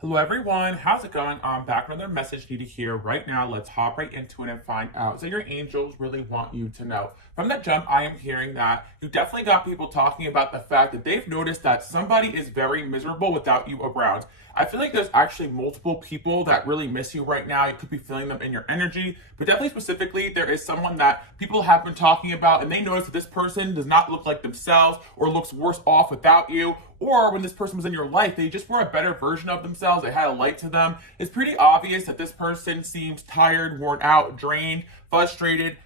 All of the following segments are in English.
Hello everyone, how's it going? I'm back with another message needed here right now. Let's hop right into it and find out. So your angels really want you to know. From the jump, I am hearing that you definitely got people talking about the fact that they've noticed that somebody is very miserable without you around. I feel like there's actually multiple people that really miss you right now. You could be feeling them in your energy, but definitely specifically, there is someone that people have been talking about and they notice that this person does not look like themselves or looks worse off without you, or when this person was in your life, they just were a better version of themselves. They had a light to them. It's pretty obvious that this person seems tired, worn out, drained, frustrated,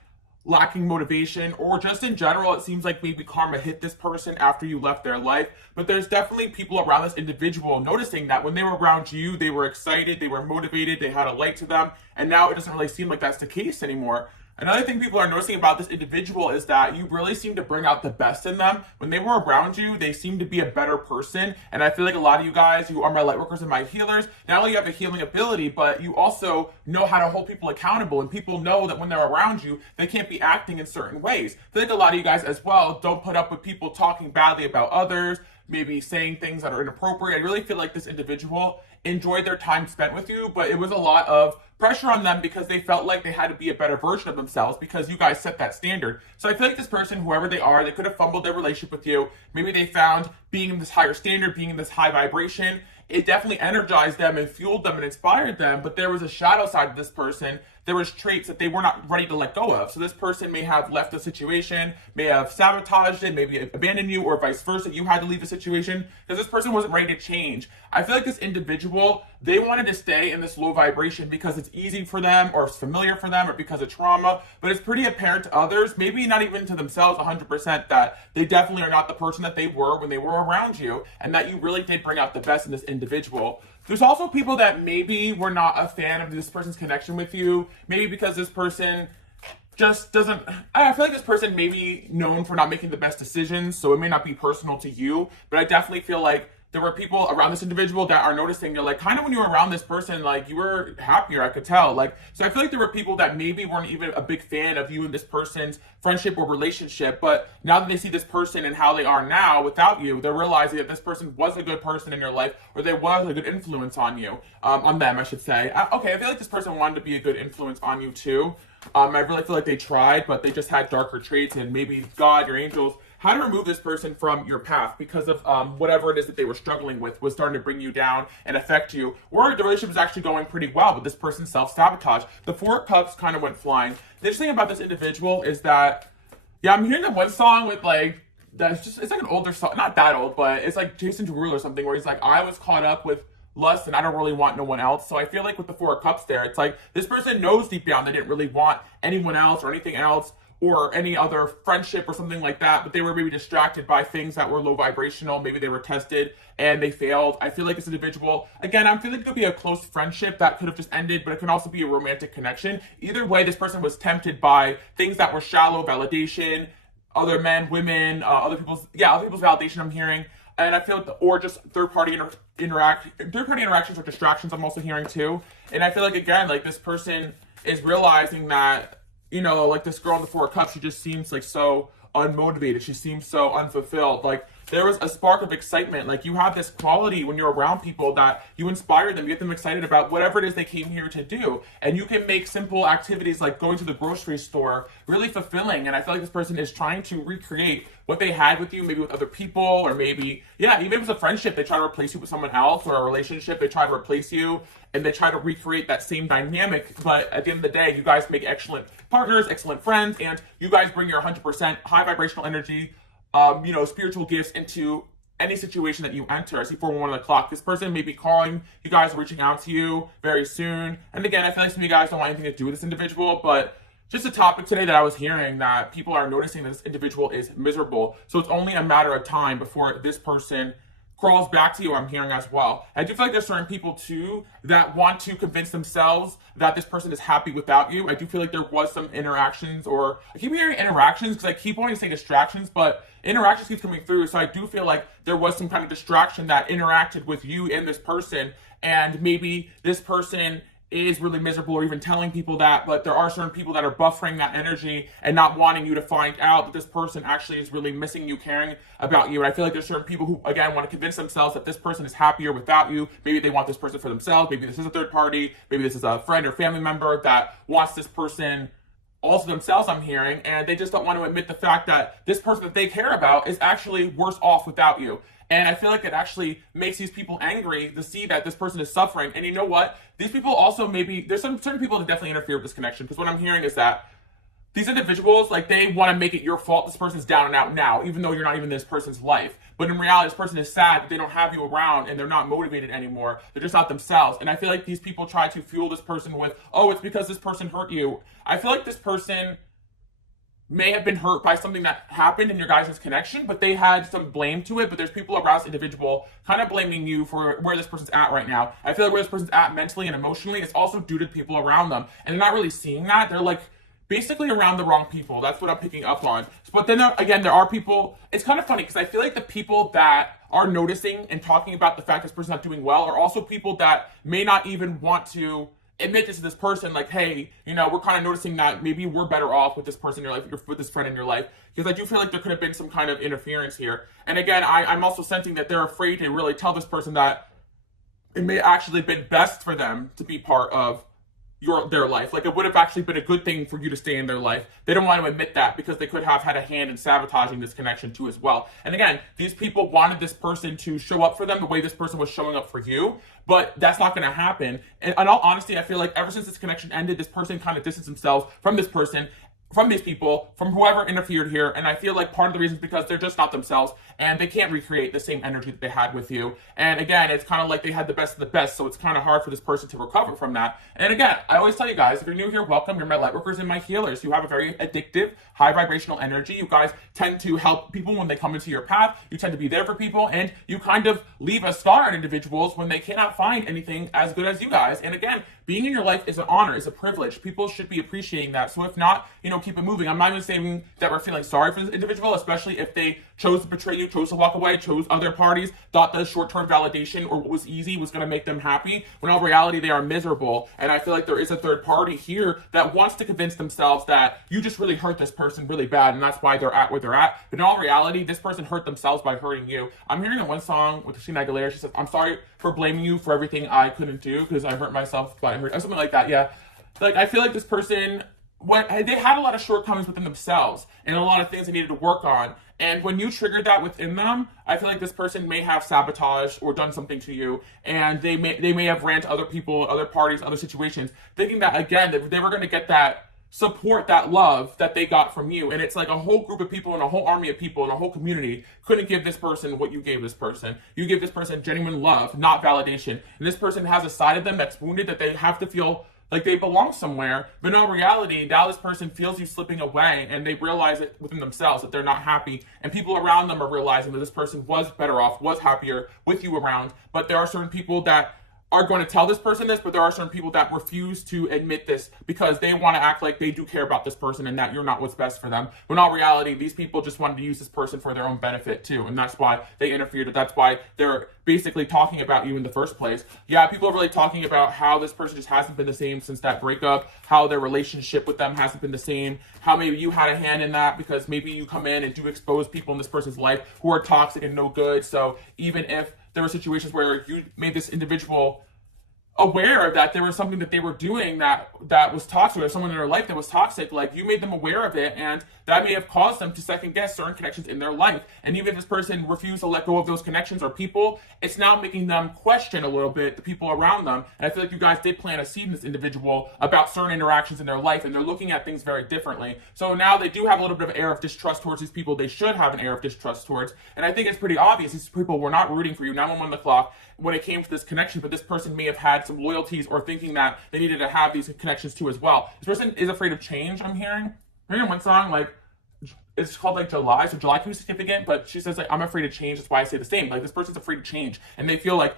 lacking motivation, or just in general, it seems like maybe karma hit this person after you left their life. But there's definitely people around this individual noticing that when they were around you, they were excited, they were motivated, they had a light to them, and now it doesn't really seem like that's the case anymore. Another thing people are noticing about this individual is that you really seem to bring out the best in them. When they were around you, they seem to be a better person. And I feel like a lot of you guys who are my light workers and my healers, not only you have a healing ability, but you also know how to hold people accountable. And people know that when they're around you, they can't be acting in certain ways. I feel like a lot of you guys as well don't put up with people talking badly about others, maybe saying things that are inappropriate. I really feel like this individual enjoyed their time spent with you, but it was a lot of pressure on them because they felt like they had to be a better version of themselves because you guys set that standard. So I feel like this person, whoever they are, they could have fumbled their relationship with you. Maybe they found being in this higher standard, being in this high vibration, it definitely energized them and fueled them and inspired them, but there was a shadow side of this person. There was traits that they were not ready to let go of. So this person may have left the situation, may have sabotaged it, maybe abandoned you, or vice versa. You had to leave the situation because this person wasn't ready to change. I feel like this individual, they wanted to stay in this low vibration because it's easy for them, or it's familiar for them, or because of trauma, but it's pretty apparent to others, maybe not even to themselves 100%, that they definitely are not the person that they were when they were around you, and that you really did bring out the best in this individual. There's also people that maybe were not a fan of this person's connection with you, maybe because this person just doesn't, I feel like this person may be known for not making the best decisions, so it may not be personal to you, but I definitely feel like there were people around this individual that are noticing, you're like, kind of when you were around this person, like you were happier, I could tell. Like, so I feel like there were people that maybe weren't even a big fan of you and this person's friendship or relationship, but now that they see this person and how they are now without you, they're realizing that this person was a good person in your life, or they was a good influence on you, on them, I should say. Okay, I feel like this person wanted to be a good influence on you too. I really feel like they tried, but they just had darker traits, and maybe God, your angels, how to remove this person from your path because of whatever it is that they were struggling with was starting to bring you down and affect you, or the relationship is actually going pretty well, but this person self-sabotage. The Four of Cups kind of went flying. The interesting thing about this individual is that, yeah, I'm hearing that one song with like, that's just, it's like an older song, not that old, but it's like Jason Derulo or something, where he's like, I was caught up with lust and I don't really want no one else. So I feel like with the Four of Cups there, it's like this person knows deep down they didn't really want anyone else or anything else, or any other friendship or something like that, but they were maybe distracted by things that were low vibrational. Maybe they were tested and they failed. I feel like this individual, again, I'm feeling it could be a close friendship that could have just ended, but it can also be a romantic connection. Either way, this person was tempted by things that were shallow, validation, other men, women, other people's validation I'm hearing. And I feel like, or just third-party interactions or distractions I'm also hearing too. And I feel like, again, like this person is realizing that, you know, like this girl in the Four of Cups, she just seems like so unmotivated. She seems so unfulfilled. Like there was a spark of excitement. Like you have this quality when you're around people that you inspire them, you get them excited about whatever it is they came here to do. And you can make simple activities like going to the grocery store really fulfilling. And I feel like this person is trying to recreate what they had with you, maybe with other people, or maybe, yeah, even if it's a friendship, they try to replace you with someone else, or a relationship, they try to replace you, and they try to recreate that same dynamic. But at the end of the day, you guys make excellent partners, excellent friends, and you guys bring your 100% high vibrational energy, spiritual gifts into any situation that you enter. I see 411 on the clock. This person may be calling, you guys are reaching out to you very soon. And again, I feel like some of you guys don't want anything to do with this individual, but just a topic today that I was hearing, that people are noticing that this individual is miserable. So it's only a matter of time before this person crawls back to you, I'm hearing as well. I do feel like there's certain people too that want to convince themselves that this person is happy without you. I do feel like there was some interactions, or I keep hearing interactions because I keep wanting to say distractions, but interactions keep coming through. So I do feel like there was some kind of distraction that interacted with you and this person, and maybe this person is really miserable or even telling people that, but there are certain people that are buffering that energy and not wanting you to find out that this person actually is really missing you, caring about you. And I feel like there's certain people who, again, want to convince themselves that this person is happier without you. Maybe they want this person for themselves. Maybe this is a third party. Maybe this is a friend or family member that wants this person also themselves, I'm hearing, and they just don't want to admit the fact that this person that they care about is actually worse off without you. And I feel like it actually makes these people angry to see that this person is suffering. And you know what? These people also there's some certain people that definitely interfere with this connection, because what I'm hearing is that these individuals, like, they want to make it your fault. This person's down and out now, even though you're not even in this person's life. But in reality, this person is sad that they don't have you around and they're not motivated anymore. They're just not themselves. And I feel like these people try to fuel this person with, oh, it's because this person hurt you. I feel like this person may have been hurt by something that happened in your guys' connection, but they had some blame to it. But there's people around this individual kind of blaming you for where this person's at right now. I feel like where this person's at mentally and emotionally is also due to the people around them. And they're not really seeing that. They're like, basically around the wrong people. That's what I'm picking up on. But then again, there are people, it's kind of funny because I feel like the people that are noticing and talking about the fact this person's not doing well are also people that may not even want to admit this to this person, like, hey, you know, we're kind of noticing that maybe we're better off with this person in your life, with this friend in your life, because I do feel like there could have been some kind of interference here. And again, I'm also sensing that they're afraid to really tell this person that it may actually have been best for them to be part of their life. Like, it would have actually been a good thing for you to stay in their life. They don't want to admit that because they could have had a hand in sabotaging this connection too as well. And again, these people wanted this person to show up for them the way this person was showing up for you, but that's not going to happen. And in all honesty, I feel like ever since this connection ended, this person kind of distanced themselves from this person, from these people, from whoever interfered here. And I feel like part of the reason is because they're just not themselves and they can't recreate the same energy that they had with you. And again, it's kind of like they had the best of the best, so it's kind of hard for this person to recover from that. And again, I always tell you guys, if you're new here, welcome. You're my light workers and my healers. You have a very addictive, high vibrational energy. You guys tend to help people when they come into your path. You tend to be there for people, and you kind of leave a scar on individuals when they cannot find anything as good as you guys. And again, being in your life is an honor, is a privilege. People should be appreciating that. So if not, you know, keep it moving. I'm not even saying that we're feeling sorry for this individual, especially if they chose to betray you, chose to walk away, chose other parties, thought the short-term validation or what was easy was going to make them happy, when in reality they are miserable. And I feel like there is a third party here that wants to convince themselves that you just really hurt this person really bad, and that's why they're at where they're at. But in all reality, this person hurt themselves by hurting you. I'm hearing in one song with Christina Aguilera, she says, I'm sorry for blaming you for everything I couldn't do because I hurt myself by hurt, something like that. Yeah, like, I feel like this person, they had a lot of shortcomings within themselves and a lot of things they needed to work on. And when you triggered that within them, I feel like this person may have sabotaged or done something to you, and they may have ran to other people, other parties, other situations, thinking that, again, that they were going to get that support, that love that they got from you. And it's like a whole group of people and a whole army of people and a whole community couldn't give this person what you gave this person. You give this person genuine love, not validation. And this person has a side of them that's wounded, that they have to feel like they belong somewhere. But in reality, now this person feels you slipping away, and they realize it within themselves that they're not happy. And people around them are realizing that this person was better off, was happier with you around. But there are certain people that are going to tell this person this, but there are certain people that refuse to admit this because they want to act like they do care about this person and that you're not what's best for them. When in all reality, these people just wanted to use this person for their own benefit too, and that's why they interfered. That's why they're basically talking about you in the first place. Yeah, people are really talking about how this person just hasn't been the same since that breakup, how their relationship with them hasn't been the same, how maybe you had a hand in that because maybe you come in and do expose people in this person's life who are toxic and no good. So even if there were situations where you made this individual aware that there was something that they were doing that was toxic, or someone in their life that was toxic, like, you made them aware of it, and that may have caused them to second guess certain connections in their life. And even if this person refused to let go of those connections or people, it's now making them question a little bit the people around them. And I feel like you guys did plant a seed in this individual about certain interactions in their life, and they're looking at things very differently. So now they do have a little bit of air of distrust towards these people they should have an air of distrust towards. And I think it's pretty obvious these people were not rooting for you 911 the clock when it came to this connection, but this person may have had some loyalties or thinking that they needed to have these connections too as well. This person is afraid of change, I'm hearing. In one song, like, it's called like July, so July can be significant, but she says, like, I'm afraid of change, that's why I say the same. Like, this person's afraid of change, and they feel like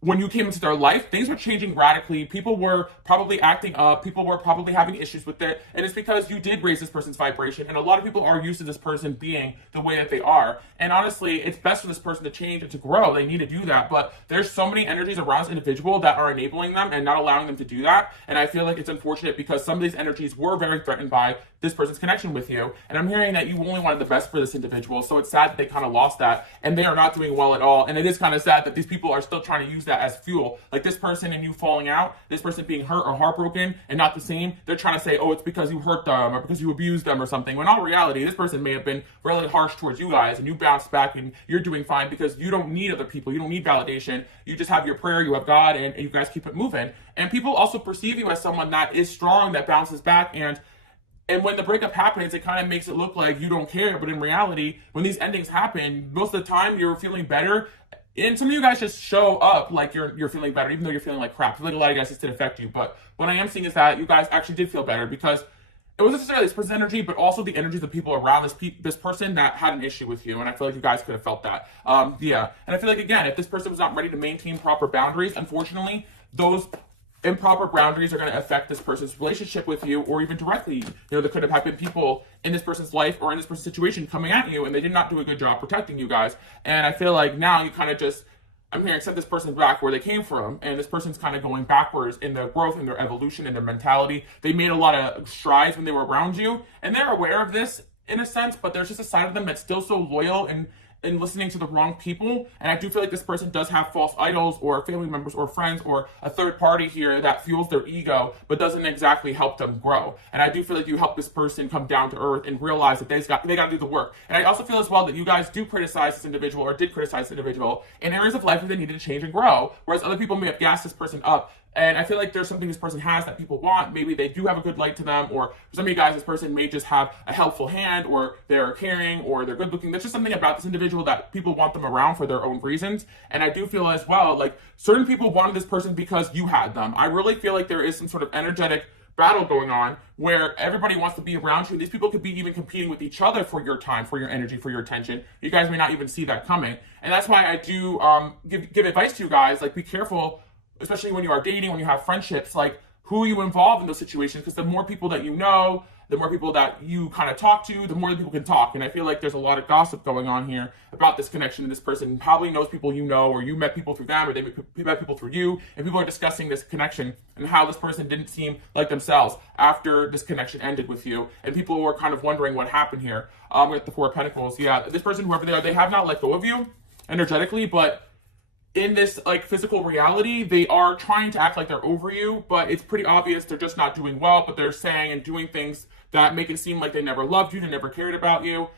when you came into their life, things were changing radically. People were probably acting up. People were probably having issues with it. And it's because you did raise this person's vibration. And a lot of people are used to this person being the way that they are. And honestly, it's best for this person to change and to grow. They need to do that. But there's so many energies around this individual that are enabling them and not allowing them to do that. And I feel like it's unfortunate because some of these energies were very threatened by this person's connection with you. And I'm hearing that you only wanted the best for this individual. So it's sad that they kind of lost that and they are not doing well at all. And it is kind of sad that these people are still trying to use that as fuel. Like this person and you falling out, this person being hurt or heartbroken and not the same. They're trying to say, oh, it's because you hurt them or because you abused them or something. When in all reality, this person may have been really harsh towards you guys and you bounced back and you're doing fine because you don't need other people. You don't need validation. You just have your prayer, you have God, and you guys keep it moving. And people also perceive you as someone that is strong, that bounces back. And when the breakup happens, it kind of makes it look like you don't care. But in reality, when these endings happen, most of the time you're feeling better. And some of you guys just show up like you're feeling better, even though you're feeling like crap. I feel like a lot of you guys just did affect you. But what I am seeing is that you guys actually did feel better because it wasn't necessarily this person's energy, but also the energies of people around this person that had an issue with you. And I feel like you guys could have felt that. Yeah. And I feel like, again, if this person was not ready to maintain proper boundaries, unfortunately, those improper boundaries are going to affect this person's relationship with you, or even directly. There could have been people in this person's life or in this person's situation coming at you, and they did not do a good job protecting you guys. And I feel like now you kind of just, I'm hearing, send this person back where they came from, and this person's kind of going backwards in their growth, in their evolution, in their mentality. They made a lot of strides when they were around you, and they're aware of this in a sense, but there's just a side of them that's still so loyal and listening to the wrong people. And I do feel like this person does have false idols or family members or friends or a third party here that fuels their ego but doesn't exactly help them grow. And I do feel like you help this person come down to earth and realize that they got to do the work. And I also feel as well that you guys do criticize this individual, or did criticize this individual, in areas of life where they needed to change and grow, whereas other people may have gassed this person up. And I feel like there's something this person has that people want. Maybe they do have a good light to them, or for some of you guys, this person may just have a helpful hand, or they're caring, or they're good looking. There's just something about this individual that people want them around for their own reasons. And I do feel as well, like certain people wanted this person because you had them. I really feel like there is some sort of energetic battle going on where everybody wants to be around you. These people could be even competing with each other for your time, for your energy, for your attention. You guys may not even see that coming. And that's why I do give advice to you guys, like be careful, especially when you are dating, when you have friendships, like who you involve in those situations, because the more people that you know, the more people that you kind of talk to, the more people can talk. And I feel like there's a lot of gossip going on here about this connection, and this person probably knows people you know, or you met people through them, or they met people through you, and people are discussing this connection and how this person didn't seem like themselves after this connection ended with you. And people were kind of wondering what happened here with the Four of Pentacles. Yeah, this person, whoever they are, they have not let go of you energetically, but in this like physical reality, they are trying to act like they're over you, but it's pretty obvious they're just not doing well. But they're saying and doing things that make it seem like they never loved you, they never cared about you.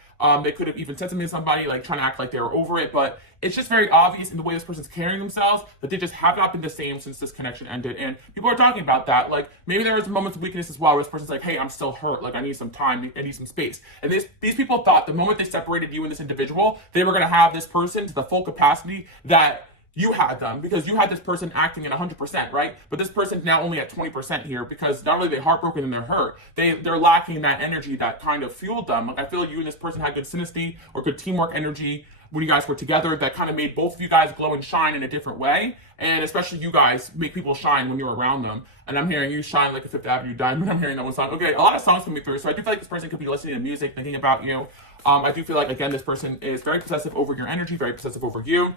They could have even said something to somebody, like trying to act like they were over it. But it's just very obvious in the way this person's carrying themselves that they just have not been the same since this connection ended. And people are talking about that. Like maybe there was moments of weakness as well, where this person's like, hey, I'm still hurt. Like I need some time, I need some space. And these people thought the moment they separated you and this individual, they were going to have this person to the full capacity that you had them, because you had this person acting at 100%, right? But this person's now only at 20% here, because not only are they heartbroken and they're hurt, they're lacking that energy that kind of fueled them. Like I feel like you and this person had good synergy or good teamwork energy when you guys were together that kind of made both of you guys glow and shine in a different way. And especially you guys make people shine when you're around them. And I'm hearing you shine like a Fifth Avenue diamond. I'm hearing that one song. Okay, a lot of songs coming through. So I do feel like this person could be listening to music, thinking about you. I do feel like, again, this person is very possessive over your energy, very possessive over you.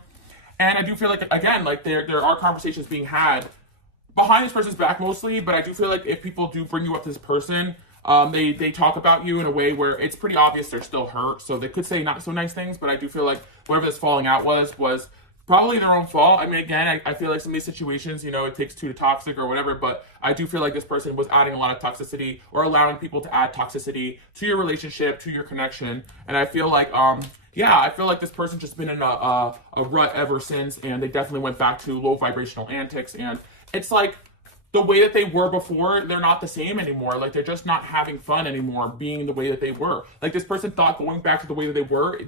And I do feel like, again, like there are conversations being had behind this person's back mostly, but I do feel like if people do bring you up to this person, they talk about you in a way where it's pretty obvious they're still hurt. So they could say not so nice things, but I do feel like whatever this falling out was probably their own fault. I mean, again, I feel like some of these situations, it takes two to toxic or whatever, but I do feel like this person was adding a lot of toxicity or allowing people to add toxicity to your relationship, to your connection. And I feel like, I feel like this person's just been in a rut ever since, and they definitely went back to low vibrational antics. And it's like the way that they were before, they're not the same anymore. Like they're just not having fun anymore being the way that they were. Like this person thought going back to the way that they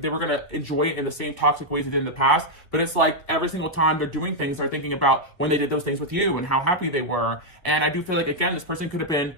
were going to enjoy it in the same toxic ways they did in the past. But it's like every single time they're doing things, they're thinking about when they did those things with you and how happy they were. And I do feel like, again, this person could have been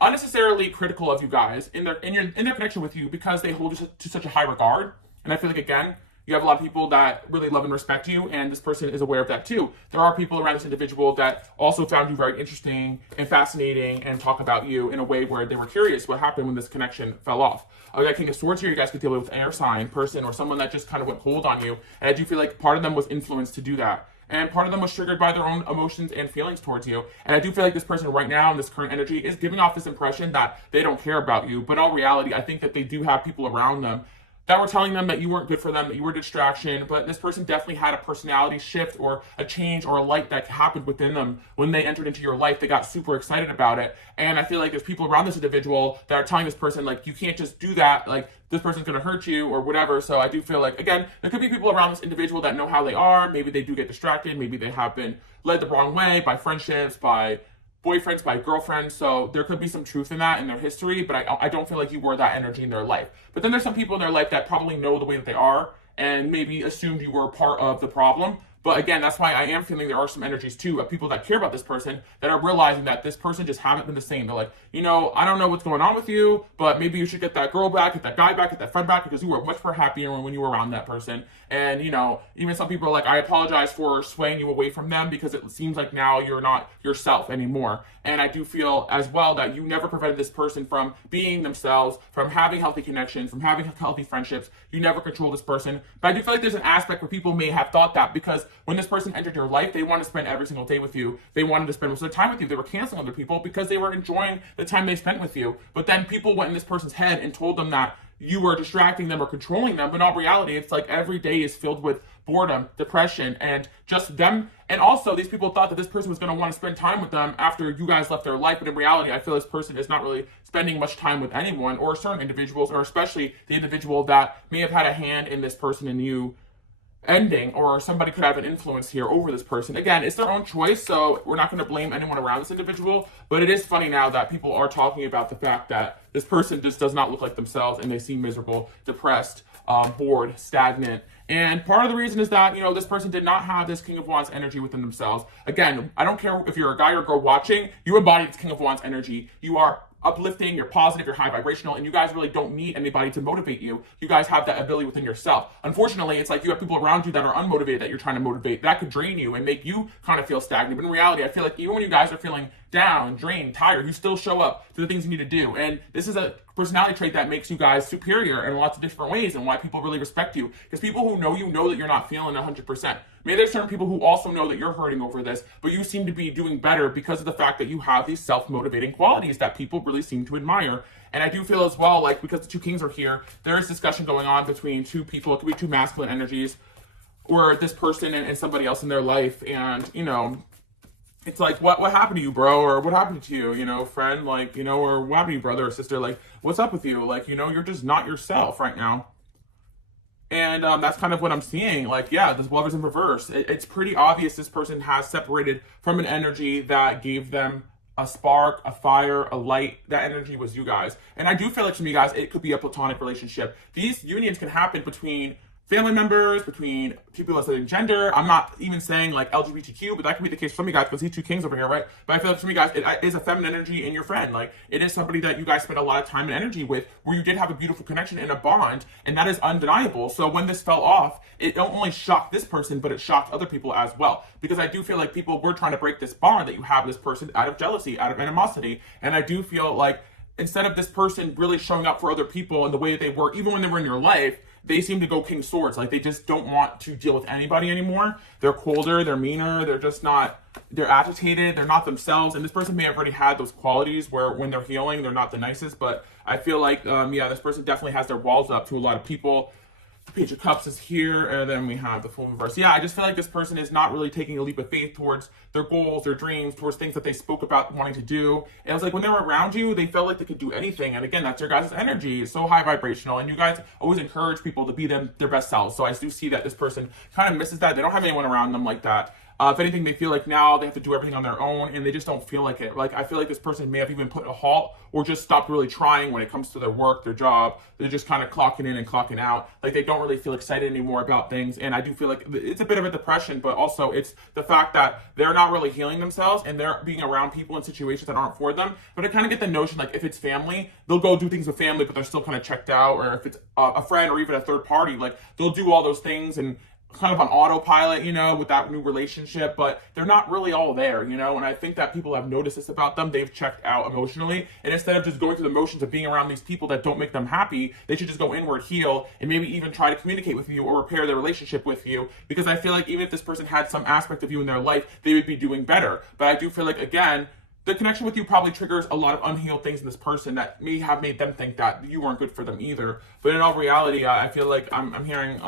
unnecessarily critical of you guys in their connection with you, because they hold you to such a high regard. And I feel like, again, You have a lot of people that really love and respect you, and this person is aware of that too. There are people around this individual that also found you very interesting and fascinating and talk about you in a way where they were curious what happened when this connection fell off. I got King of Swords here. You guys could deal with an air sign person or someone that just kind of went cold on you. And I do feel like part of them was influenced to do that. And part of them was triggered by their own emotions and feelings towards you. And I do feel like this person right now in this current energy is giving off this impression that they don't care about you. But in all reality, I think that they do have people around them that were telling them that you weren't good for them, that you were a distraction. But this person definitely had a personality shift or a change or a light that happened within them when they entered into your life. They got super excited about it. And I feel like there's people around this individual that are telling this person, like, you can't just do that. Like, this person's going to hurt you or whatever. So I do feel like, again, there could be people around this individual that know how they are. Maybe they do get distracted. Maybe they have been led the wrong way by friendships, by boyfriends, by girlfriends. So there could be some truth in that in their history, but I don't feel like you were that energy in their life. But then there's some people in their life that probably know the way that they are and maybe assumed you were part of the problem. But again, that's why I am feeling there are some energies too of people that care about this person that are realizing that this person just haven't been the same. They're like, you know, I don't know what's going on with you, but maybe you should get that girl back, get that guy back, get that friend back, because you were much more happier when you were around that person. And, you know, even some people are like, I apologize for swaying you away from them because it seems like now you're not yourself anymore. And I do feel as well that you never prevented this person from being themselves, from having healthy connections, from having healthy friendships. You never control this person. But I do feel like there's an aspect where people may have thought that because when this person entered your life, they wanted to spend every single day with you. They wanted to spend most of their time with you. They were canceling other people because they were enjoying the time they spent with you. But then people went in this person's head and told them that you were distracting them or controlling them. But in all reality, it's like every day is filled with boredom, depression, and just them. And also, these people thought that this person was going to want to spend time with them after you guys left their life. But in reality, I feel this person is not really spending much time with anyone or certain individuals, or especially the individual that may have had a hand in this person and you ending, or somebody could have an influence here over this person. Again, it's their own choice, so we're not going to blame anyone around this individual, but it is funny now that people are talking about the fact that this person just does not look like themselves and they seem miserable, depressed, bored, stagnant. And part of the reason is that, you know, this person did not have this King of Wands energy within themselves. Again, I don't care if you're a guy or a girl watching, you embody this King of Wands energy. You are uplifting, you're positive, you're high vibrational, and you guys really don't need anybody to motivate you. You guys have that ability within yourself. Unfortunately, it's like you have people around you that are unmotivated that you're trying to motivate. That could drain you and make you kind of feel stagnant. But in reality, I feel like even when you guys are feeling down, drained, tired, you still show up to the things you need to do. And this is a personality trait that makes you guys superior in lots of different ways, and why people really respect you. Because people who know you know that you're not feeling 100%. Maybe there's certain people who also know that you're hurting over this, but you seem to be doing better because of the fact that you have these self-motivating qualities that people really seem to admire. And I do feel as well, like, because the two kings are here, there is discussion going on between two people. It could be two masculine energies, or this person and somebody else in their life. And, you know, it's like, what happened to you, bro? Or what happened to you, you know, friend? Like, you know, or what happened to you, brother or sister? Like, what's up with you? Like, you know, you're just not yourself right now. And that's kind of what I'm seeing. Like, yeah, this love is in reverse. It's pretty obvious this person has separated from an energy that gave them a spark, a fire, a light. That energy was you guys. And I do feel like some of you guys, it could be a platonic relationship. These unions can happen between family members, between people of the same gender. I'm not even saying like LGBTQ, but that could be the case for some of you guys because these two kings over here, right? But I feel like some of you guys, it is a feminine energy in your friend. Like, it is somebody that you guys spend a lot of time and energy with, where you did have a beautiful connection and a bond, and that is undeniable. So when this fell off, it don't only shocked this person, but it shocked other people as well. Because I do feel like people were trying to break this bond that you have with this person out of jealousy, out of animosity. And I do feel like instead of this person really showing up for other people in the way that they were, even when they were in your life, they seem to go King Swords. Like, they just don't want to deal with anybody anymore. They're colder, they're meaner, they're just not, they're agitated, they're not themselves. And this person may have already had those qualities where when they're healing, they're not the nicest. But I feel like, yeah, this person definitely has their walls up to a lot of people. The Page of Cups is here, and then we have the Fool reverse. Yeah, I just feel like this person is not really taking a leap of faith towards their goals, their dreams, towards things that they spoke about wanting to do. And it's like when they were around you, they felt like they could do anything. And again, that's your guys' energy. It's so high vibrational, and you guys always encourage people to be their best selves. So I do see that this person kind of misses that. They don't have anyone around them like that. If anything, they feel like now they have to do everything on their own, and they just don't feel like it. Like, I feel like this person may have even put a halt or just stopped really trying when it comes to their work, their job. They're just kind of clocking in and clocking out. Like, they don't really feel excited anymore about things. And I do feel like it's a bit of a depression, but also it's the fact that they're not really healing themselves and they're being around people in situations that aren't for them. But I kind of get the notion, like, if it's family, they'll go do things with family, but they're still kind of checked out. Or if it's a friend or even a third party, like, they'll do all those things and kind of on autopilot, with that new relationship, but they're not really all there, and I think that people have noticed this about them. They've checked out emotionally, and instead of just going through the motions of being around these people that don't make them happy, they should just go inward, heal, and maybe even try to communicate with you or repair their relationship with you, because I feel like even if this person had some aspect of you in their life, they would be doing better. But I do feel like, again, the connection with you probably triggers a lot of unhealed things in this person that may have made them think that you weren't good for them either. But in all reality, I feel like I'm hearing,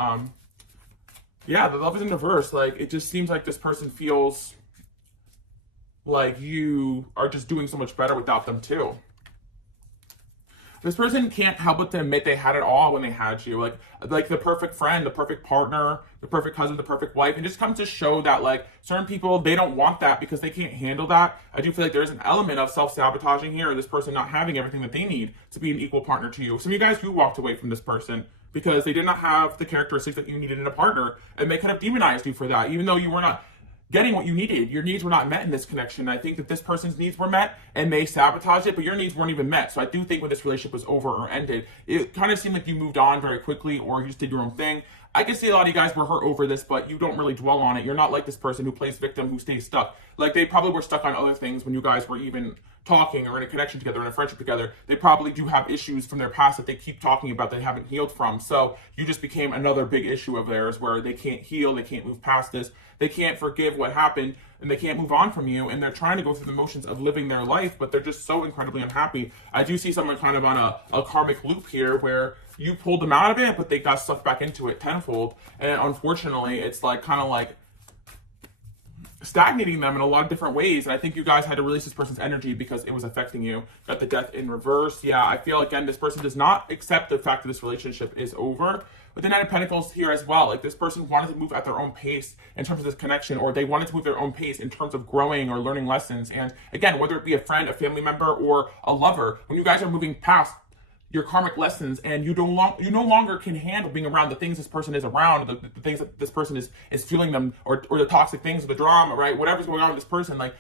yeah, the love is in reverse. Like, it just seems like this person feels like you are just doing so much better without them too. This person can't help but to admit they had it all when they had you. Like the perfect friend, the perfect partner, the perfect husband, the perfect wife. And just comes to show that, like, certain people, they don't want that because they can't handle that. I do feel like there's an element of self-sabotaging here, or this person not having everything that they need to be an equal partner to you. Some of you guys who walked away from this person because they did not have the characteristics that you needed in a partner, and they kind of demonized you for that, even though you were not getting what you needed. Your needs were not met in this connection. I think that this person's needs were met and they sabotaged it, but your needs weren't even met. So I do think when this relationship was over or ended, it kind of seemed like you moved on very quickly or you just did your own thing. I can see a lot of you guys were hurt over this, but you don't really dwell on it. You're not like this person who plays victim, who stays stuck. Like, they probably were stuck on other things when you guys were even talking or in a connection together, in a friendship together. They probably do have issues from their past that they keep talking about that they haven't healed from. So you just became another big issue of theirs where they can't heal, they can't move past this, they can't forgive what happened, and they can't move on from you, and they're trying to go through the motions of living their life, but they're just so incredibly unhappy. I do see someone kind of on a karmic loop here where you pulled them out of it, but they got sucked back into it tenfold, and unfortunately, it's like kind of like stagnating them in a lot of different ways. And I think you guys had to release this person's energy because it was affecting you. Got the death in reverse. Yeah, I feel, again, this person does not accept the fact that this relationship is over. But the Knight of Pentacles here as well. Like, this person wanted to move at their own pace in terms of this connection, or they wanted to move their own pace in terms of growing or learning lessons. And again, whether it be a friend, a family member, or a lover, when you guys are moving past your karmic lessons and you no longer can handle being around the things this person is around, the things that this person is feeling them, or the toxic things, or the drama, right? Whatever's going on with this person, like,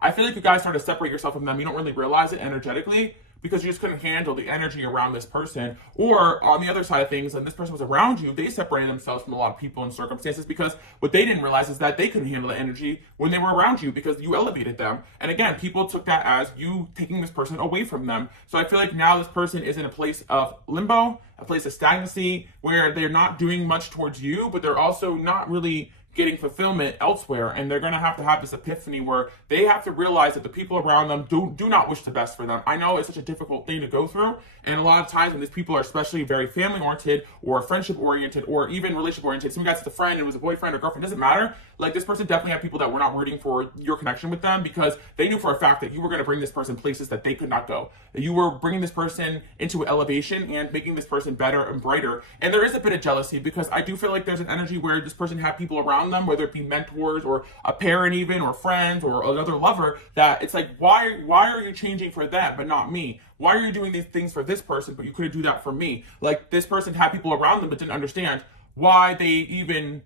I feel like you guys start to separate yourself from them. You don't really realize it energetically because you just couldn't handle the energy around this person. Or on the other side of things, and this person was around you, they separated themselves from a lot of people and circumstances because what they didn't realize is that they couldn't handle the energy when they were around you because you elevated them. And again, people took that as you taking this person away from them. So I feel like now this person is in a place of limbo, a place of stagnancy, where they're not doing much towards you, but they're also not really getting fulfillment elsewhere, and they're going to have this epiphany where they have to realize that the people around them do not wish the best for them. I know it's such a difficult thing to go through, and a lot of times when these people are especially very family oriented or friendship oriented or even relationship oriented, some guys it's a friend and it was a boyfriend or girlfriend, doesn't matter. Like, this person definitely had people that were not rooting for your connection with them because they knew for a fact that you were going to bring this person places that they could not go. That you were bringing this person into elevation and making this person better and brighter. And there is a bit of jealousy because I do feel like there's an energy where this person had people around them, whether it be mentors or a parent even, or friends or another lover, that it's like, why are you changing for them but not me? Why are you doing these things for this person but you couldn't do that for me? Like, this person had people around them but didn't understand why they even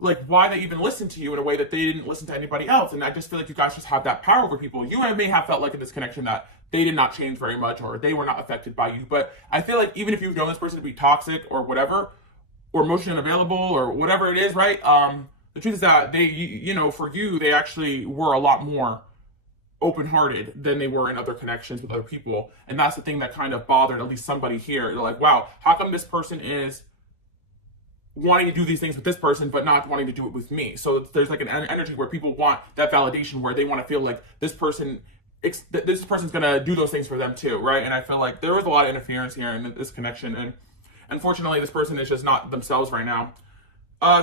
listened to you in a way that they didn't listen to anybody else. And I just feel like you guys just have that power over people. You may have felt like in this connection that they did not change very much or they were not affected by you, but I feel like even if you've known this person to be toxic or whatever, or emotionally unavailable or whatever it is, right? The truth is that they, for you, they actually were a lot more open-hearted than they were in other connections with other people. And that's the thing that kind of bothered at least somebody here. They're like, wow, how come this person is wanting to do these things with this person but not wanting to do it with me? So there's like an energy where people want that validation, where they want to feel like this person's gonna do those things for them too, right? And I feel like there was a lot of interference here in this connection, and unfortunately this person is just not themselves right now.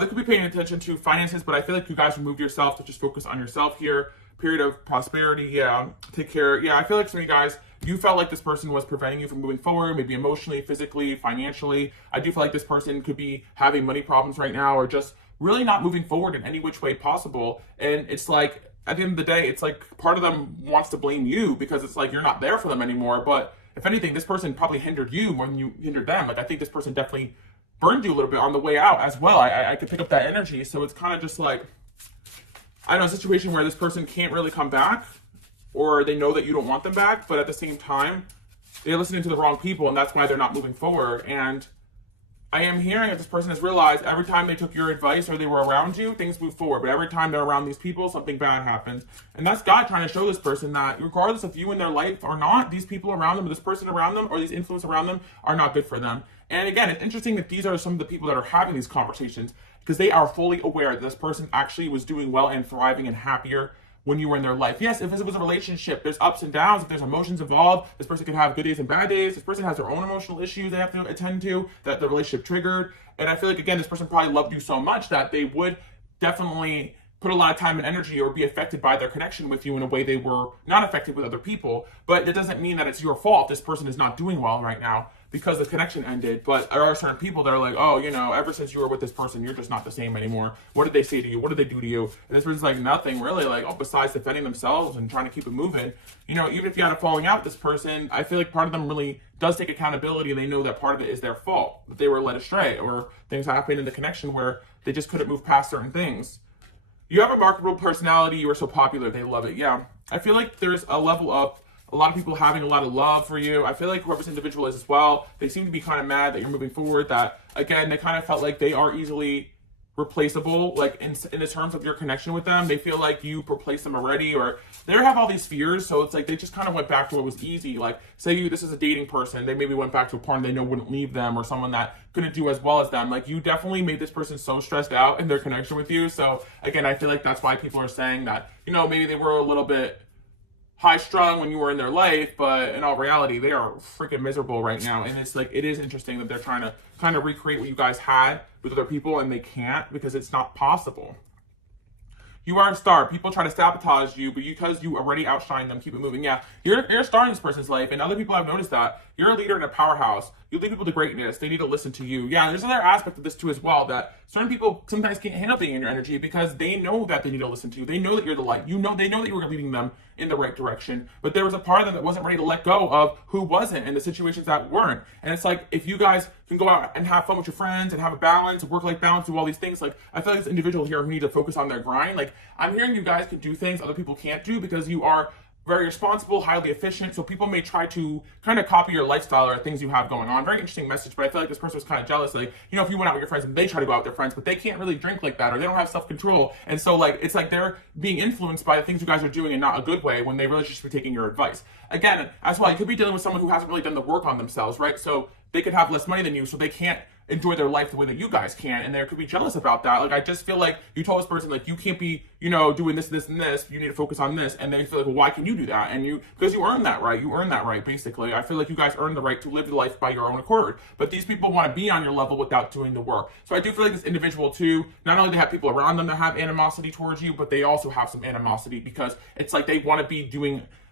They could be paying attention to finances, but I feel like you guys removed yourself to just focus on yourself here. Period of prosperity, yeah. Take care. Yeah, I feel like some of you guys, you felt like this person was preventing you from moving forward, maybe emotionally, physically, financially. I do feel like this person could be having money problems right now, or just really not moving forward in any which way possible. And it's like, at the end of the day, it's like part of them wants to blame you because it's like you're not there for them anymore. But if anything, this person probably hindered you more than you hindered them. Like, I think this person definitely burned you a little bit on the way out as well. I could pick up that energy. So it's kind of just like, I don't know, a situation where this person can't really come back, or they know that you don't want them back, but at the same time, they're listening to the wrong people, and that's why they're not moving forward. And I am hearing that this person has realized every time they took your advice or they were around you, things move forward. But every time they're around these people, something bad happens. And that's God trying to show this person that regardless of you in their life or not, these people around them, or this person around them, or these influences around them are not good for them. And again, it's interesting that these are some of the people that are having these conversations because they are fully aware that this person actually was doing well and thriving and happier when you were in their life. Yes, if it was a relationship, there's ups and downs, if there's emotions involved, this person could have good days and bad days, this person has their own emotional issues they have to attend to, that the relationship triggered. And I feel like, again, this person probably loved you so much that they would definitely put a lot of time and energy or be affected by their connection with you in a way they were not affected with other people. But it doesn't mean that it's your fault. This person is not doing well right now because the connection ended. But there are certain people that are like, oh, you know, ever since you were with this person, you're just not the same anymore. What did they say to you? What did they do to you? And this person's like, nothing really, like, oh, besides defending themselves and trying to keep it moving. You know, even if you had a falling out with this person, I feel like part of them really does take accountability, and they know that part of it is their fault, that they were led astray, or things happened in the connection where they just couldn't move past certain things. You have a remarkable personality. You are so popular. They love it. Yeah. I feel like there's a level of a lot of people having a lot of love for you. I feel like whoever this individual is as well, they seem to be kind of mad that you're moving forward, that, again, they kind of felt like they are easily replaceable, like in the terms of your connection with them. They feel like you replaced them already, or they have all these fears. So it's like they just kind of went back to what was easy. Like, say this is a dating person, they maybe went back to a partner they know wouldn't leave them, or someone that couldn't do as well as them. Like, you definitely made this person so stressed out in their connection with you. So again, I feel like that's why people are saying that, you know, maybe they were a little bit high strung when you were in their life, but in all reality, they are freaking miserable right now. And it's like, it is interesting that they're trying to kind of recreate what you guys had with other people, and they can't because it's not possible. You are a star. People try to sabotage you, but because you already outshine them, keep it moving. Yeah, you're a star in this person's life, and other people have noticed that. You're a leader in a powerhouse. You lead people to greatness. They need to listen to you. Yeah, there's another aspect of this too as well, that certain people sometimes can't handle being in your energy because they know that they need to listen to you. They know that you're the light. They know that you were leading them in the right direction. But there was a part of them that wasn't ready to let go of who wasn't, and the situations that weren't. And it's like, if you guys can go out and have fun with your friends and have a balance, a work-life balance, do all these things, like, I feel like this individual here who needs to focus on their grind. Like, I'm hearing you guys can do things other people can't do because you are very responsible, highly efficient. So people may try to kind of copy your lifestyle or things you have going on. Very interesting message, but I feel like this person was kind of jealous. Like, you know, if you went out with your friends and they try to go out with their friends, but they can't really drink like that, or they don't have self-control. And so, like, it's like they're being influenced by the things you guys are doing in not a good way when they really should be taking your advice. Again, as well, you could be dealing with someone who hasn't really done the work on themselves, right? So they could have less money than you, so they can't enjoy their life the way that you guys can, and they could be jealous about that. Like, I just feel like you told this person, like, you can't be, you know, doing this, this, and this, you need to focus on this, and they feel like, well, why can you do that? And because you earned that right, basically. I feel like you guys earned the right to live the life by your own accord, but these people want to be on your level without doing the work. So I do feel like this individual too, not only do they have people around them that have animosity towards you, but they also have some animosity because it's like they want to be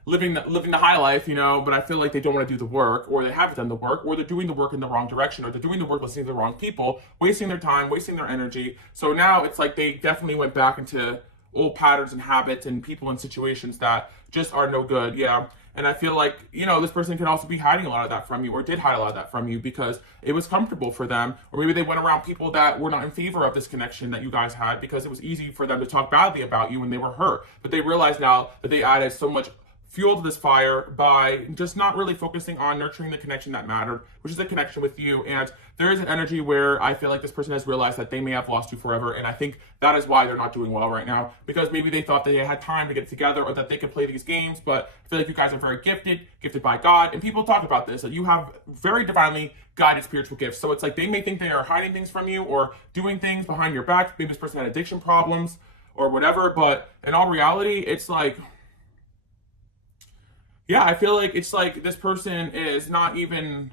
living the high life, you know, but I feel like they don't want to do the work, or they haven't done the work, or they're doing the work in the wrong direction, or they're doing the work listening to the wrong people, wasting their time, wasting their energy. So now it's like they definitely went back into old patterns and habits and people and situations that just are no good. Yeah. And I feel like, you know, this person can also be hiding a lot of that from you, or did hide a lot of that from you because it was comfortable for them, or maybe they went around people that were not in favor of this connection that you guys had because it was easy for them to talk badly about you when they were hurt. But they realize now that they added so much fuel to this fire by just not really focusing on nurturing the connection that mattered, which is the connection with you. And there is an energy where I feel like this person has realized that they may have lost you forever. And I think that is why they're not doing well right now, because maybe they thought they had time to get together or that they could play these games. But I feel like you guys are very gifted by God. And people talk about this, that you have very divinely guided spiritual gifts. So it's like they may think they are hiding things from you or doing things behind your back. Maybe this person had addiction problems or whatever. But in all reality, it's like, yeah, I feel like it's like this person is not even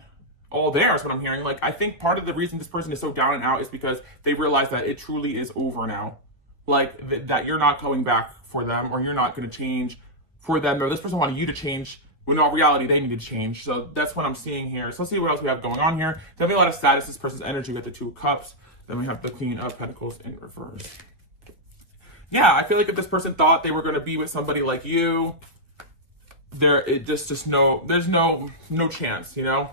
all there is what I'm hearing. Like, I think part of the reason this person is so down and out is because they realize that it truly is over now. Like, that you're not going back for them, or you're not going to change for them, or this person wanted you to change when in all reality they needed to change. So that's what I'm seeing here. So let's see what else we have going on here. Definitely a lot of status, this person's energy with the Two of Cups. Then we have the Queen of Pentacles in reverse. Yeah, I feel like if this person thought they were going to be with somebody like you, there's no chance, you know?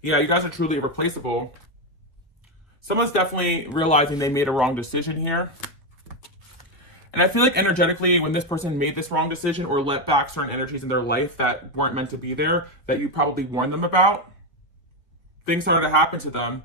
Yeah, you guys are truly irreplaceable. Someone's definitely realizing they made a wrong decision here. And I feel like energetically, when this person made this wrong decision or let back certain energies in their life that weren't meant to be there, that you probably warned them about, things started to happen to them.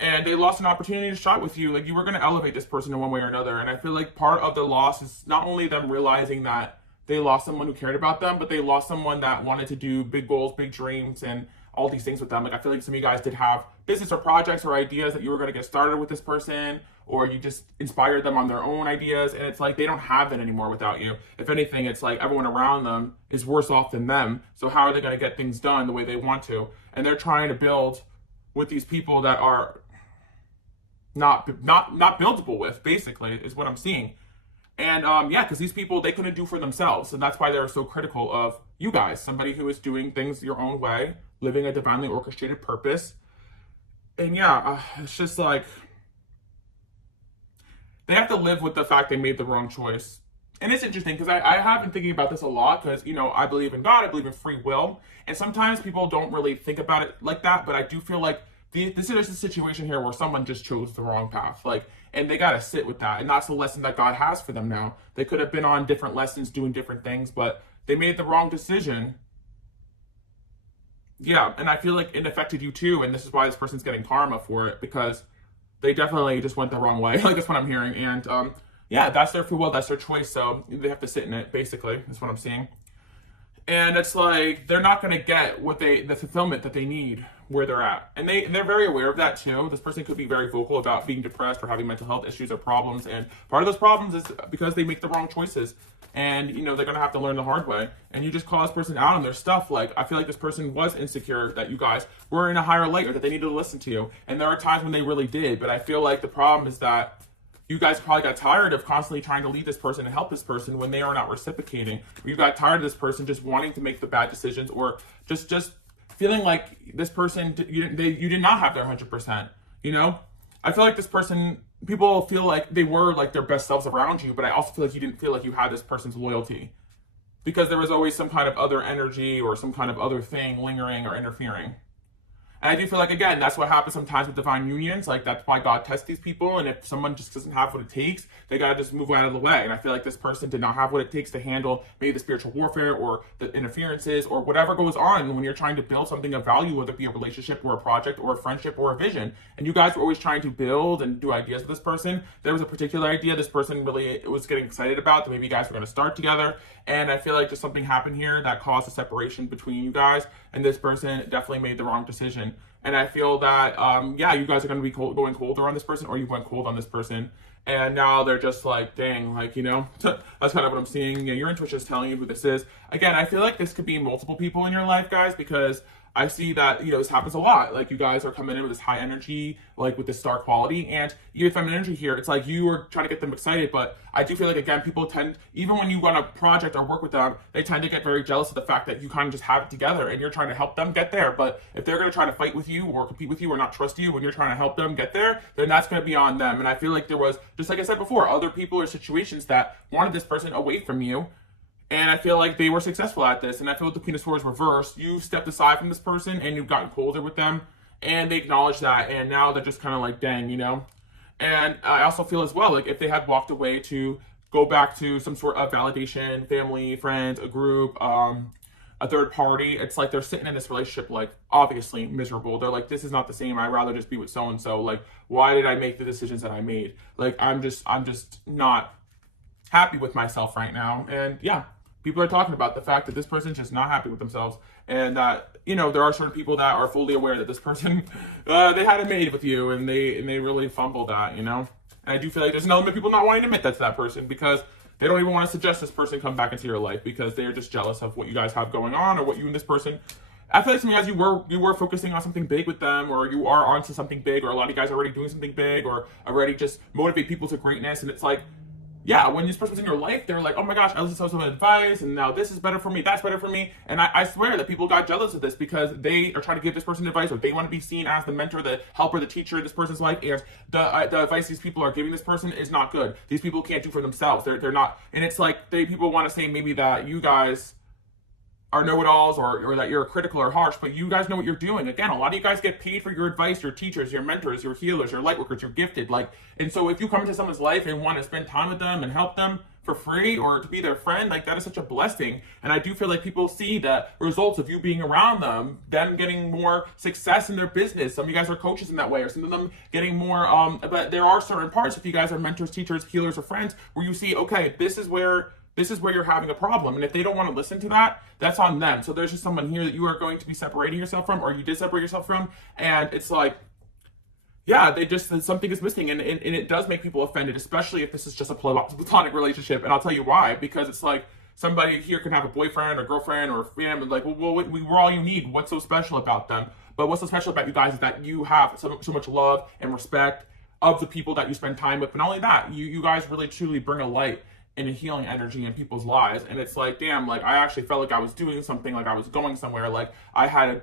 And they lost an opportunity to shot with you. Like, you were going to elevate this person in one way or another. And I feel like part of the loss is not only them realizing that they lost someone who cared about them, but they lost someone that wanted to do big goals, big dreams, and all these things with them. Like, I feel like some of you guys did have business or projects or ideas that you were going to get started with this person, or you just inspired them on their own ideas. And it's like, they don't have that anymore without you. If anything, it's like everyone around them is worse off than them. So how are they going to get things done the way they want to? And they're trying to build with these people that are not buildable with, basically, is what I'm seeing. And yeah, because these people, they couldn't do for themselves. And that's why they're so critical of you guys, somebody who is doing things your own way, living a divinely orchestrated purpose. And yeah, it's just like, they have to live with the fact they made the wrong choice. And it's interesting because I have been thinking about this a lot because, you know, I believe in God, I believe in free will. And sometimes people don't really think about it like that, but I do feel like this is a situation here where someone just chose the wrong path. Like, and they got to sit with that. And that's the lesson that God has for them now. They could have been on different lessons, doing different things, but they made the wrong decision. Yeah, and I feel like it affected you too. And this is why this person's getting karma for it, because they definitely just went the wrong way. Like, that's what I'm hearing. And yeah, that's their free will, that's their choice. So they have to sit in it, basically, is what I'm seeing. And it's like, they're not going to get the fulfillment that they need where they're at. And they're very aware of that too. This person could be very vocal about being depressed or having mental health issues or problems. And part of those problems is because they make the wrong choices. And, you know, they're going to have to learn the hard way. And you just call this person out on their stuff. Like, I feel like this person was insecure that you guys were in a higher light or that they needed to listen to you. And there are times when they really did. But I feel like the problem is that you guys probably got tired of constantly trying to lead this person and help this person when they are not reciprocating. You got tired of this person just wanting to make the bad decisions, or just feeling like this person, you did not have their 100%, you know? I feel like this person, people feel like they were like their best selves around you, but I also feel like you didn't feel like you had this person's loyalty because there was always some kind of other energy or some kind of other thing lingering or interfering. And I do feel like, again, that's what happens sometimes with divine unions. Like, that's why God tests these people. And if someone just doesn't have what it takes, they got to just move out of the way. And I feel like this person did not have what it takes to handle maybe the spiritual warfare or the interferences or whatever goes on when you're trying to build something of value, whether it be a relationship or a project or a friendship or a vision. And you guys were always trying to build and do ideas with this person. There was a particular idea this person really was getting excited about that maybe you guys were going to start together. And I feel like just something happened here that caused a separation between you guys. And this person definitely made the wrong decision. And I feel that, yeah, you guys are going to be going colder on this person, or you went cold on this person. And now they're just like, dang, like, you know, that's kind of what I'm seeing. You know, your intuition is telling you who this is. Again, I feel like this could be multiple people in your life, guys, because I see that, you know, this happens a lot. Like, you guys are coming in with this high energy, like with this star quality. And even if I'm an energy here, it's like you are trying to get them excited. But I do feel like, again, people tend, even when you run a project or work with them, they tend to get very jealous of the fact that you kind of just have it together and you're trying to help them get there. But if they're going to try to fight with you or compete with you or not trust you when you're trying to help them get there, then that's going to be on them. And I feel like there was, just like I said before, other people or situations that wanted this person away from you. And I feel like they were successful at this. And I feel like the Queen of Swords reversed. You stepped aside from this person and you've gotten colder with them. And they acknowledge that. And now they're just kind of like, dang, you know. And I also feel as well, like if they had walked away to go back to some sort of validation, family, friends, a group, a third party, it's like they're sitting in this relationship, like, obviously miserable. They're like, this is not the same. I'd rather just be with so-and-so. Like, why did I make the decisions that I made? Like, I'm just not happy with myself right now. And yeah, people are talking about the fact that this person's just not happy with themselves, and that, you know, there are certain people that are fully aware that this person, they had it made with you, and they really fumbled that, you know. And I do feel like there's an element of people not wanting to admit that to that person because they don't even want to suggest this person come back into your life because they're just jealous of what you guys have going on or what you and this person. I feel like some of you guys, you were focusing on something big with them, or you are onto something big, or a lot of you guys are already doing something big, or already just motivate people to greatness, and it's like, yeah, when this person's in your life, they're like, oh my gosh, I listened to some advice, and now this is better for me, that's better for me. And I swear that people got jealous of this because they are trying to give this person advice, or they want to be seen as the mentor, the helper, the teacher in this person's life. And the advice these people are giving this person is not good. These people can't do for themselves. They're not. And it's like people want to say maybe that you guys are know-it-alls, or that you're critical or harsh, but you guys know what you're doing. Again, a lot of you guys get paid for your advice, your teachers, your mentors, your healers, your light workers, you're gifted. And so if you come into someone's life and want to spend time with them and help them for free, or to be their friend, that is such a blessing. And I do feel like people see the results of you being around them getting more success in their business. Some of you guys are coaches in that way, or some of them getting more, but there are certain parts, if you guys are mentors, teachers, healers, or friends, where you see, okay, this is where you're having a problem. And if they don't want to listen to that, that's on them. So there's just someone here that you are going to be separating yourself from, or you did separate yourself from. And it's like, yeah, something is missing. And it does make people offended, especially if this is just a platonic relationship. And I'll tell you why, because it's like somebody here can have a boyfriend or girlfriend or family, like, well, we're all you need. What's so special about them? But what's so special about you guys is that you have so much love and respect of the people that you spend time with. But not only that, you guys really truly bring a light and a healing energy in people's lives. And it's like, damn, like I actually felt like I was doing something, like I was going somewhere, like I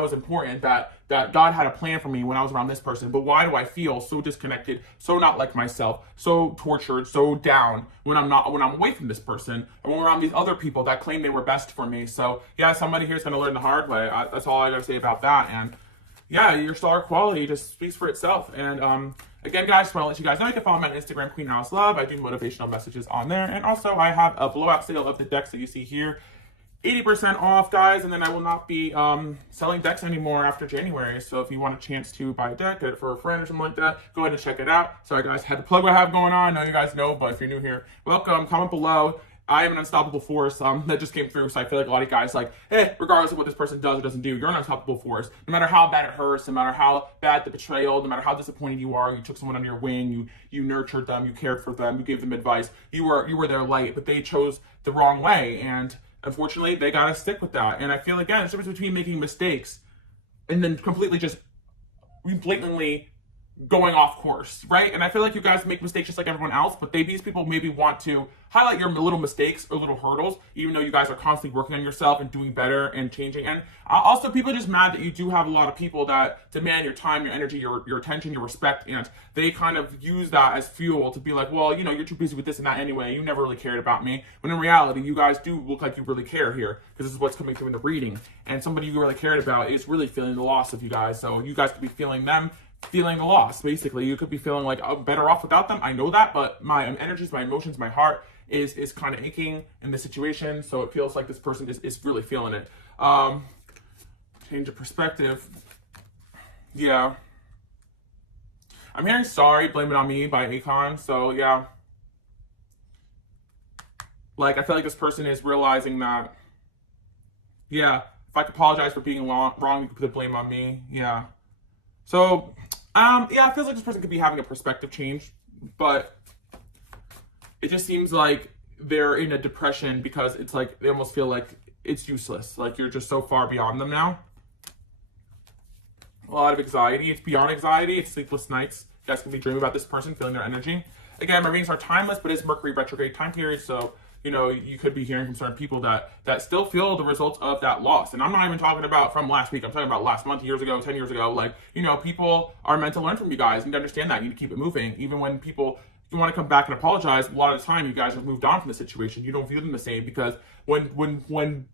was important, that God had a plan for me when I was around this person. But why do I feel so disconnected, so not like myself, so tortured, so down when I'm away from this person, and when we're around these other people that claim they were best for me? So yeah, somebody here is going to learn the hard way. That's all I got to say about that. And yeah, your star quality just speaks for itself. And again, guys, just want to let you guys know you can follow me on Instagram, Queen Alice Love. I do motivational messages on there. And also, I have a blowout sale of the decks that you see here. 80% off, guys, and then I will not be selling decks anymore after January. So if you want a chance to buy a deck, get it for a friend or something like that, go ahead and check it out. Sorry, guys, had to plug what I have going on. I know you guys know, but if you're new here, welcome. Comment below. I am an unstoppable force that just came through, so I feel like a lot of guys like, hey, regardless of what this person does or doesn't do, you're an unstoppable force. No matter how bad it hurts, no matter how bad the betrayal, no matter how disappointed you are, you took someone under your wing, you nurtured them, you cared for them, you gave them advice, you were their light, but they chose the wrong way, and unfortunately, they gotta stick with that. And I feel, again, it's the difference between making mistakes and then completely just blatantly going off course, right? And I feel like you guys make mistakes just like everyone else, but these people maybe want to highlight your little mistakes or little hurdles, even though you guys are constantly working on yourself and doing better and changing. And also, people are just mad that you do have a lot of people that demand your time, your energy, your attention, your respect, and they kind of use that as fuel to be like, well, you're too busy with this and that anyway, you never really cared about me. When in reality, you guys do look like you really care here, because this is what's coming through in the reading. And somebody you really cared about is really feeling the loss of you guys. So you guys could be feeling them feeling the loss. Basically, you could be feeling like, I'm better off without them. I know that, but my energies, my emotions, my heart is kind of aching in this situation. So it feels like this person is really feeling it. Change of perspective. Yeah. I'm hearing sorry, blame it on me by Akon. So yeah. Like, I feel like this person is realizing that, yeah, if I could apologize for being wrong, you could put the blame on me. Yeah. So, yeah, it feels like this person could be having a perspective change, but it just seems like they're in a depression because it's like they almost feel like it's useless. Like you're just so far beyond them now. A lot of anxiety. It's beyond anxiety. It's sleepless nights. You guys can be dreaming about this person, feeling their energy. Again, my readings are timeless, but it's Mercury retrograde time period, so you could be hearing from certain people that still feel the results of that loss. And I'm not even talking about from last week. I'm talking about last month, years ago, 10 years ago. Like, people are meant to learn from you guys. You need to understand that. You need to keep it moving. Even when people want to come back and apologize, a lot of the time you guys have moved on from the situation. You don't view them the same, because when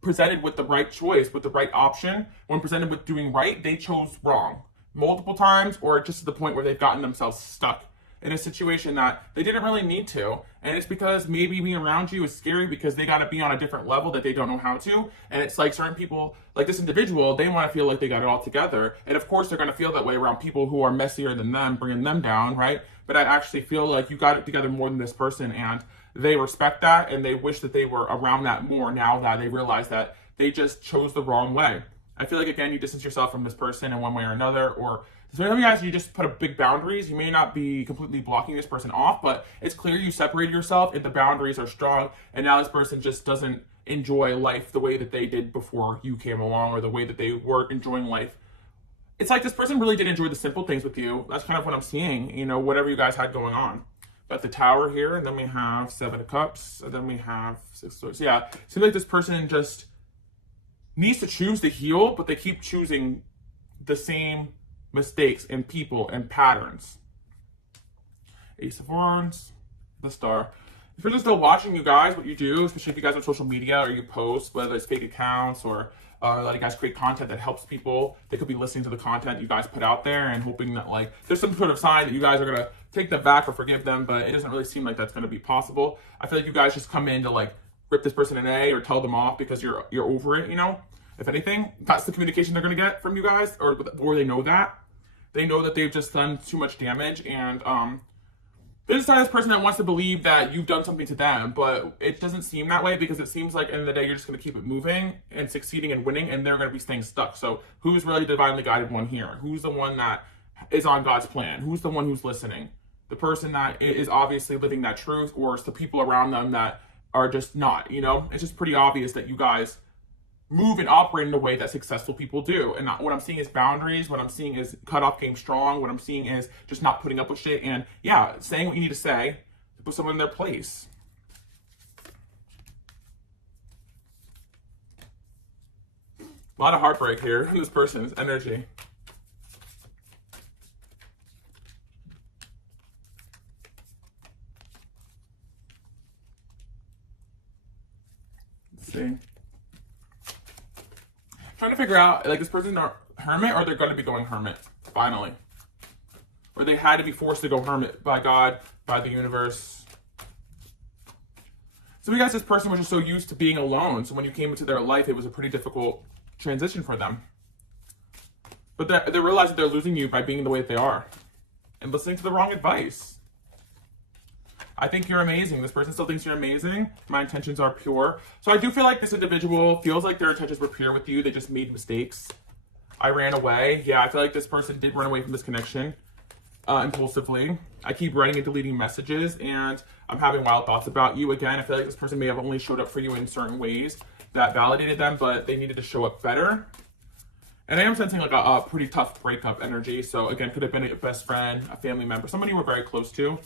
presented with the right choice, with the right option, when presented with doing right, they chose wrong multiple times, or just to the point where they've gotten themselves stuck in a situation that they didn't really need to. And it's because maybe being around you is scary because they got to be on a different level that they don't know how to. And it's like certain people, like this individual, they want to feel like they got it all together. And of course, they're going to feel that way around people who are messier than them, bringing them down, right? But I actually feel like you got it together more than this person, and they respect that, and they wish that they were around that more now that they realize that they just chose the wrong way. I feel like, again, you distance yourself from this person in one way or another, or so some of you guys, you just put up big boundaries. You may not be completely blocking this person off, but it's clear you separated yourself and the boundaries are strong, and now this person just doesn't enjoy life the way that they did before you came along, or the way that they were enjoying life. It's like this person really did enjoy the simple things with you. That's kind of what I'm seeing, whatever you guys had going on. But the Tower here, and then we have Seven of Cups, and then we have Six of Swords. Yeah, seems like this person just needs to choose to heal, but they keep choosing the same mistakes and people and patterns. Ace of Wands, the Star. If you're still watching, you guys, what you do, especially if you guys on social media or you post, whether it's fake accounts or let you guys create content that helps people, they could be listening to the content you guys put out there and hoping that like there's some sort of sign that you guys are gonna take them back or forgive them, but it doesn't really seem like that's gonna be possible. I feel like you guys just come in to like rip this person an A or tell them off because you're over it, you know? If anything, that's the communication they're gonna get from you guys, or they know that. They know that they've just done too much damage, and there's this person that wants to believe that you've done something to them, but it doesn't seem that way because it seems like at the end of the day, you're just going to keep it moving and succeeding and winning, and they're going to be staying stuck. So who's really the divinely guided one here? Who's the one that is on God's plan? Who's the one who's listening? The person that is obviously living that truth, or it's the people around them that are just not, you know? It's just pretty obvious that you guys move and operate in a way that successful people do. And what I'm seeing is boundaries. What I'm seeing is cut off game strong. What I'm seeing is just not putting up with shit. And yeah, saying what you need to say to put someone in their place. A lot of heartbreak here in this person's energy. Let's see. Trying to figure out, like, this person's a hermit, or they're going to be going hermit, finally. Or they had to be forced to go hermit by God, by the universe. So you guys, this person was just so used to being alone, so when you came into their life, it was a pretty difficult transition for them. But they realize that they're losing you by being the way that they are. And listening to the wrong advice. I think you're amazing. This person still thinks you're amazing. My intentions are pure. So I do feel like this individual feels like their intentions were pure with you. They just made mistakes. I ran away. Yeah, I feel like this person did run away from this connection impulsively. I keep writing and deleting messages, and I'm having wild thoughts about you. Again, I feel like this person may have only showed up for you in certain ways that validated them, but they needed to show up better. And I am sensing like a pretty tough breakup energy. So again, could have been a best friend, a family member, somebody you were very close to.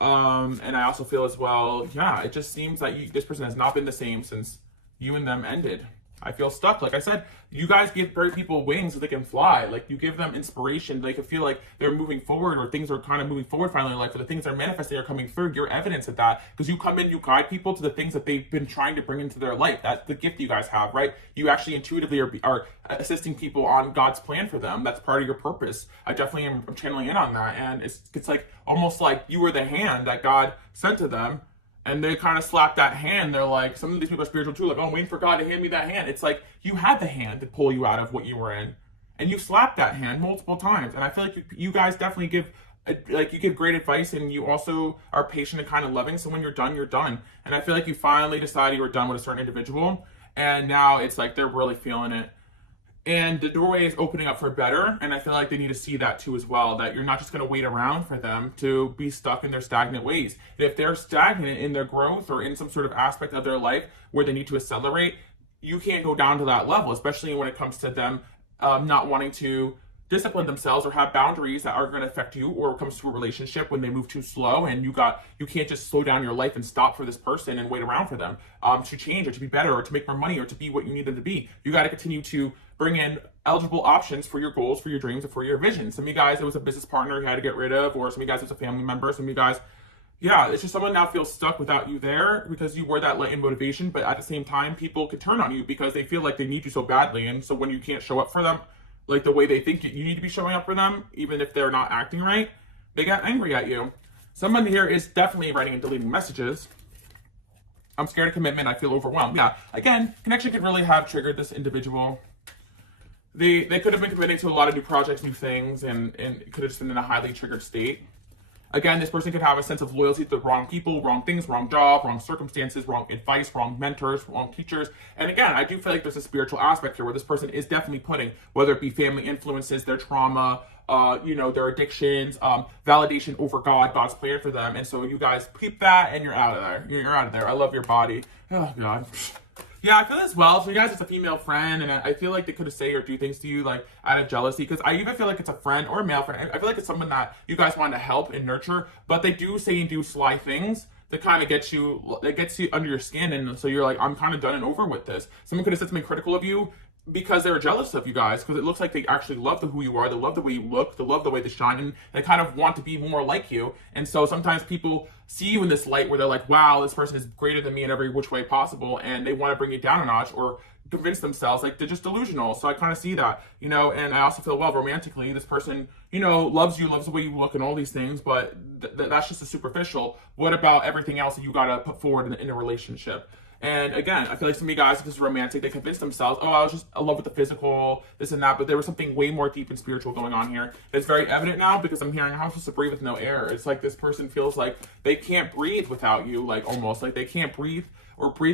And I also feel as well, yeah, it just seems like this person has not been the same since you and them ended. I feel stuck. Like I said, you guys give very people wings so they can fly. Like you give them inspiration. They can feel like they're moving forward, or things are kind of moving forward finally in life, or the things they're manifesting are coming through. You're evidence of that because you come in, you guide people to the things that they've been trying to bring into their life. That's the gift you guys have, right? You actually intuitively are assisting people on God's plan for them. That's part of your purpose. I definitely am channeling in on that. And it's like almost like you were the hand that God sent to them. And they kind of slap that hand. They're like, some of these people are spiritual too. Like, oh, I'm waiting for God to hand me that hand. It's like you had the hand to pull you out of what you were in, and you slapped that hand multiple times. And I feel like you guys definitely give, like, you give great advice, and you also are patient and kind of loving. So when you're done, you're done. And I feel like you finally decided you were done with a certain individual, and now it's like they're really feeling it. And the doorway is opening up for better, and I feel like they need to see that too as well, that you're not just going to wait around for them to be stuck in their stagnant ways. If they're stagnant in their growth or in some sort of aspect of their life where they need to accelerate, you can't go down to that level, especially when it comes to them not wanting to discipline themselves or have boundaries that are going to affect you, or it comes to a relationship when they move too slow, and you can't just slow down your life and stop for this person and wait around for them to change or to be better or to make more money or to be what you need them to be. You got to continue to bring in eligible options for your goals, for your dreams, and for your vision. Some of you guys, it was a business partner you had to get rid of, or some of you guys, it was a family member. Some of you guys, yeah, it's just someone now feels stuck without you there because you were that light and motivation, but at the same time, people could turn on you because they feel like they need you so badly. And so when you can't show up for them like the way they think you need to be showing up for them, even if they're not acting right, they get angry at you. Someone here is definitely writing and deleting messages. I'm scared of commitment. I feel overwhelmed. Yeah, again, connection could really have triggered this individual. They could have been committing to a lot of new projects, new things, and it could have just been in a highly triggered state. Again, this person could have a sense of loyalty to the wrong people, wrong things, wrong job, wrong circumstances, wrong advice, wrong mentors, wrong teachers. And again, I do feel like there's a spiritual aspect here where this person is definitely putting, whether it be family influences, their trauma, their addictions, validation over God's plan for them. And so you guys peep that and you're out of there. You're out of there. I love your body. Oh, God. Yeah, I feel as well. So you guys, it's a female friend, and I feel like they could say or do things to you like out of jealousy. Because I even feel like it's a friend or a male friend. I feel like it's someone that you guys want to help and nurture, but they do say and do sly things that kind of gets you under your skin, and so you're like, I'm kind of done and over with this. Someone could have said something critical of you because they were jealous of you guys, because it looks like they actually love who you are, they love the way you look, they love the way they shine, and they kind of want to be more like you. And so sometimes people see you in this light where they're like, wow, this person is greater than me in every which way possible, and they want to bring you down a notch or convince themselves like they're just delusional. So I kind of see that, and I also feel, well, romantically, this person, loves you, loves the way you look and all these things, but that's just a superficial. What about everything else that you got to put forward in a relationship? And again, I feel like some of you guys, if this is romantic, they convince themselves, oh, I was just in love with the physical, this and that, but there was something way more deep and spiritual going on here. It's very evident now because I'm hearing, how am I supposed to breathe with no air? It's like this person feels like they can't breathe without you, like almost like they can't breathe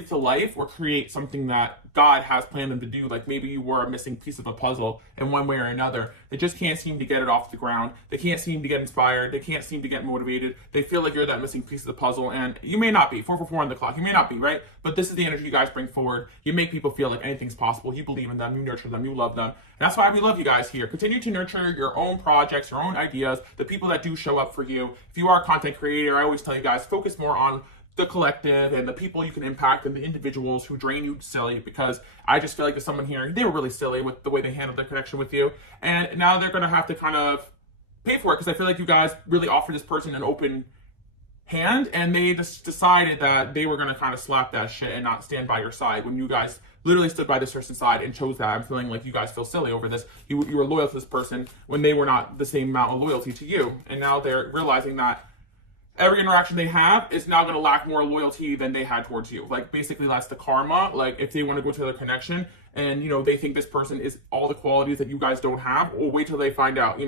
to life or create something that God has planned them to do. Like maybe you were a missing piece of a puzzle in one way or another. They just can't seem to get it off the ground. They can't seem to get inspired. They can't seem to get motivated. They feel like you're that missing piece of the puzzle, and you may not be. 4 on the clock. You may not be, right? But this is the energy you guys bring forward. You make people feel like anything's possible. You believe in them. You nurture them. You love them. And that's why we love you guys here. Continue to nurture your own projects, your own ideas, the people that do show up for you. If you are a content creator, I always tell you guys, focus more on the collective and the people you can impact and the individuals who drain you silly, because I just feel like there's someone here, they were really silly with the way they handled their connection with you, and now they're going to have to kind of pay for it, because I feel like you guys really offered this person an open hand, and they just decided that they were going to kind of slap that shit and not stand by your side when you guys literally stood by this person's side and chose that. I'm feeling like you guys feel silly over this. You were loyal to this person when they were not the same amount of loyalty to you, and now they're realizing that every interaction they have is now going to lack more loyalty than they had towards you. Like, basically, that's the karma. Like, if they want to go to their connection and, they think this person is all the qualities that you guys don't have, or wait till they find out,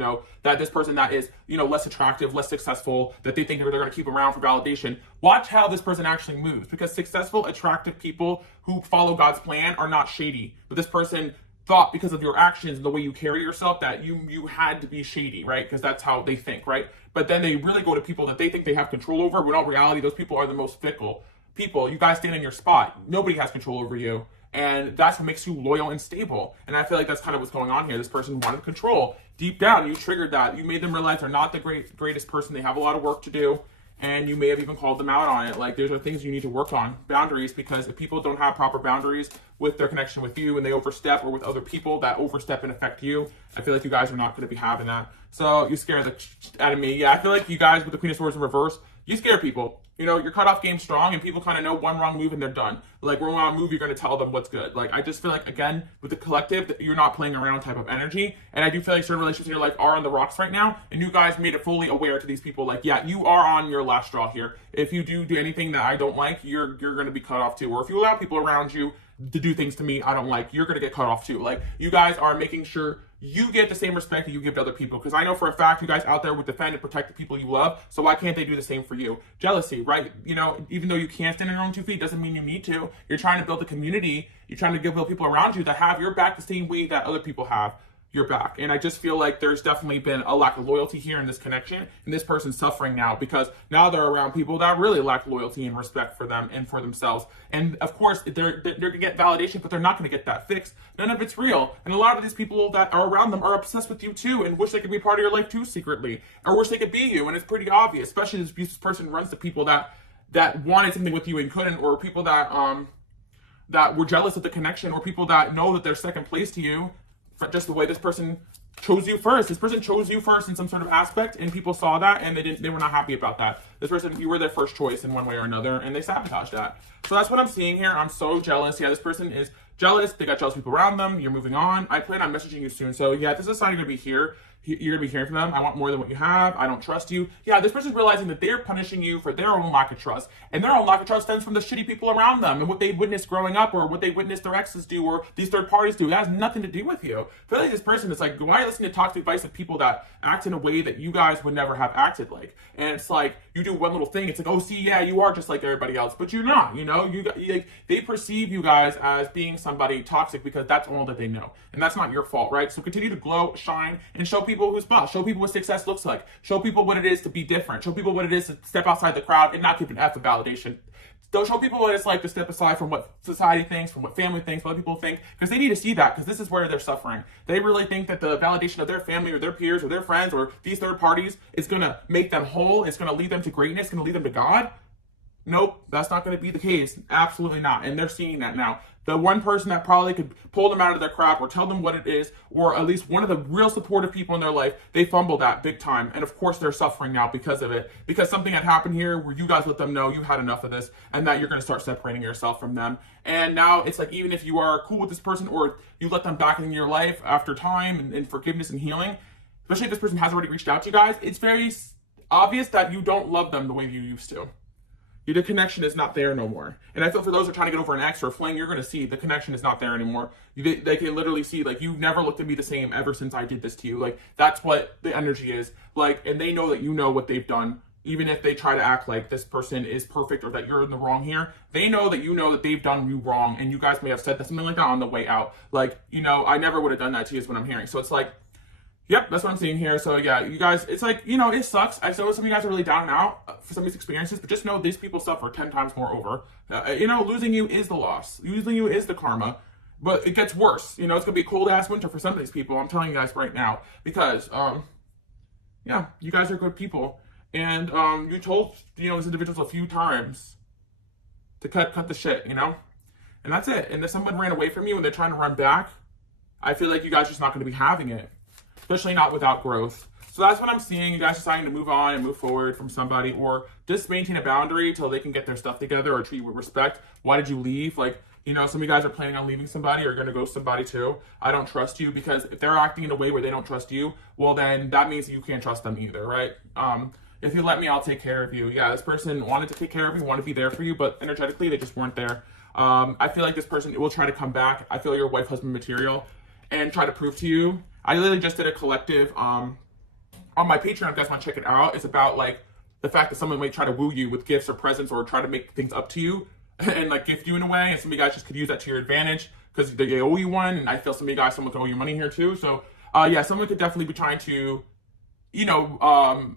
that this person that is, less attractive, less successful, that they think they're going to keep around for validation. Watch how this person actually moves, because successful, attractive people who follow God's plan are not shady. But this person thought, because of your actions and the way you carry yourself, that you had to be shady, right? Because that's how they think, right? But then they really go to people that they think they have control over, when in reality, those people are the most fickle people. You guys stand in your spot. Nobody has control over you. And that's what makes you loyal and stable. And I feel like that's kind of what's going on here. This person wanted control. Deep down, you triggered that. You made them realize they're not the greatest person. They have a lot of work to do. And you may have even called them out on it. Like, there's are things you need to work on. Boundaries, because if people don't have proper boundaries with their connection with you, and they overstep, or with other people that overstep and affect you, I feel like you guys are not going to be having that. So you scare the out of me. Yeah, I feel like you guys with the Queen of Swords in reverse, you scare people. Your cutoff game's strong, and people kind of know one wrong move and they're done. Like, one wrong move, you're going to tell them what's good. Like, I just feel like, again, with the collective, that you're not playing around type of energy. And I do feel like certain relationships in your life are on the rocks right now, and you guys made it fully aware to these people, like, yeah, you are on your last straw here. If you do anything that I don't like, you're going to be cut off too. Or if you allow people around you to do things to me I don't like, you're going to get cut off too. Like, you guys are making sure you get the same respect that you give to other people, because I know for a fact you guys out there would defend and protect the people you love, so why can't they do the same for you? Jealousy, right? Even though you can't stand on your own 2 feet, doesn't mean you need to. You're trying to build a community. You're trying to build people around you that have your back the same way that other people have your back. And I just feel like there's definitely been a lack of loyalty here in this connection, and this person's suffering now because now they're around people that really lack loyalty and respect for them and for themselves. And of course, they're gonna get validation, but they're not gonna get that fixed. None of it's real. And a lot of these people that are around them are obsessed with you too, and wish they could be part of your life too secretly, or wish they could be you. And it's pretty obvious, especially if this person runs to people that wanted something with you and couldn't, or people that were jealous of the connection, or people that know that they're second place to you, just the way this person chose you first. This person chose you first in some sort of aspect, and people saw that, and they were not happy about that. This person, you were their first choice in one way or another, and they sabotaged that. So that's what I'm seeing here. I'm so jealous. Yeah, this person is jealous. They got jealous people around them. You're moving on. I plan on messaging you soon. So yeah, this is a sign you're gonna be here. You're gonna be hearing from them. I want more than what you have. I don't trust you. Yeah, this person's realizing that they're punishing you for their own lack of trust, and their own lack of trust stems from the shitty people around them and what they witnessed growing up, or what they witnessed their exes do, or these third parties do. That has nothing to do with you. I feel like this person is like, why are you listening to toxic advice of people that act in a way that you guys would never have acted like? And it's like, you do one little thing, it's like, oh, see, yeah, you are just like everybody else, but you're not. They perceive you guys as being somebody toxic because that's all that they know, and that's not your fault, right? So continue to glow, shine, and show people who's boss. Show people what success looks like. Show people what it is to be different. Show people what it is to step outside the crowd and not give an F of validation. Don't show people what it's like to step aside from what society thinks, from what family thinks, what other people think, because they need to see that, because this is where they're suffering. They really think that the validation of their family or their peers or their friends or these third parties is going to make them whole, it's going to lead them to greatness, it's going to lead them to God. Nope, that's not going to be the case. Absolutely not. And they're seeing that now. The one person that probably could pull them out of their crap or tell them what it is, or at least one of the real supportive people in their life, they fumbled that big time. And of course, they're suffering now because of it. Because something had happened here where you guys let them know you had enough of this and that you're going to start separating yourself from them. And now it's like, even if you are cool with this person or you let them back in your life after time and forgiveness and healing, especially if this person has already reached out to you guys, it's very obvious that you don't love them the way you used to. The connection is not there no more. And I feel for those who are trying to get over an ex or a fling, you're going to see the connection is not there anymore. They can literally see, like, you've never looked at me the same ever since I did this to you. Like, that's what the energy is. Like, and they know that you know what they've done. Even if they try to act like this person is perfect or that you're in the wrong here, they know that you know that they've done you wrong. And you guys may have said something like that on the way out. Like, you know, I never would have done that to you is what I'm hearing. So it's like, yep, that's what I'm seeing here. So yeah, you guys, it's like, you know, it sucks. I know some of you guys are really down and out for some of these experiences, but just know these people suffer 10 times more over. You know, losing you is the loss. Losing you is the karma, but it gets worse. You know, it's going to be a cold ass winter for some of these people. I'm telling you guys right now, because, yeah, you guys are good people. And, you told, you know, these individuals a few times to cut the shit, you know, and that's it. And if someone ran away from you and they're trying to run back, I feel like you guys are just not going to be having it. Especially not without growth. So that's what I'm seeing. You guys deciding to move on and move forward from somebody, or just maintain a boundary until they can get their stuff together or treat you with respect. Why did you leave? Like, you know, some of you guys are planning on leaving somebody or going to ghost somebody too. I don't trust you, because if they're acting in a way where they don't trust you, well, then that means that you can't trust them either, right? If you let me, I'll take care of you. Yeah, this person wanted to take care of you, wanted to be there for you, but energetically, they just weren't there. I feel like this person will try to come back. I feel you're wife-husband material and try to prove to you. I literally just did a collective on my Patreon. If you guys want to check it out, it's about like the fact that someone might try to woo you with gifts or presents or try to make things up to you and like gift you in a way. And some of you guys just could use that to your advantage because they owe you one. And I feel some of you guys, someone could owe you money here too. So yeah, someone could definitely be trying to, you know,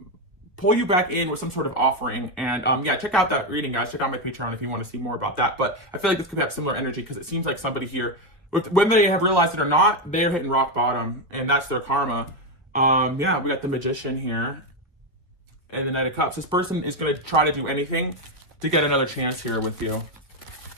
pull you back in with some sort of offering. And yeah, check out that reading, guys. Check out my Patreon if you want to see more about that. But I feel like this could have similar energy because it seems like somebody here, whether they have realized it or not, they're hitting rock bottom, and that's their karma. Yeah, we got the Magician here, and the Knight of Cups. This person is going to try to do anything to get another chance here with you.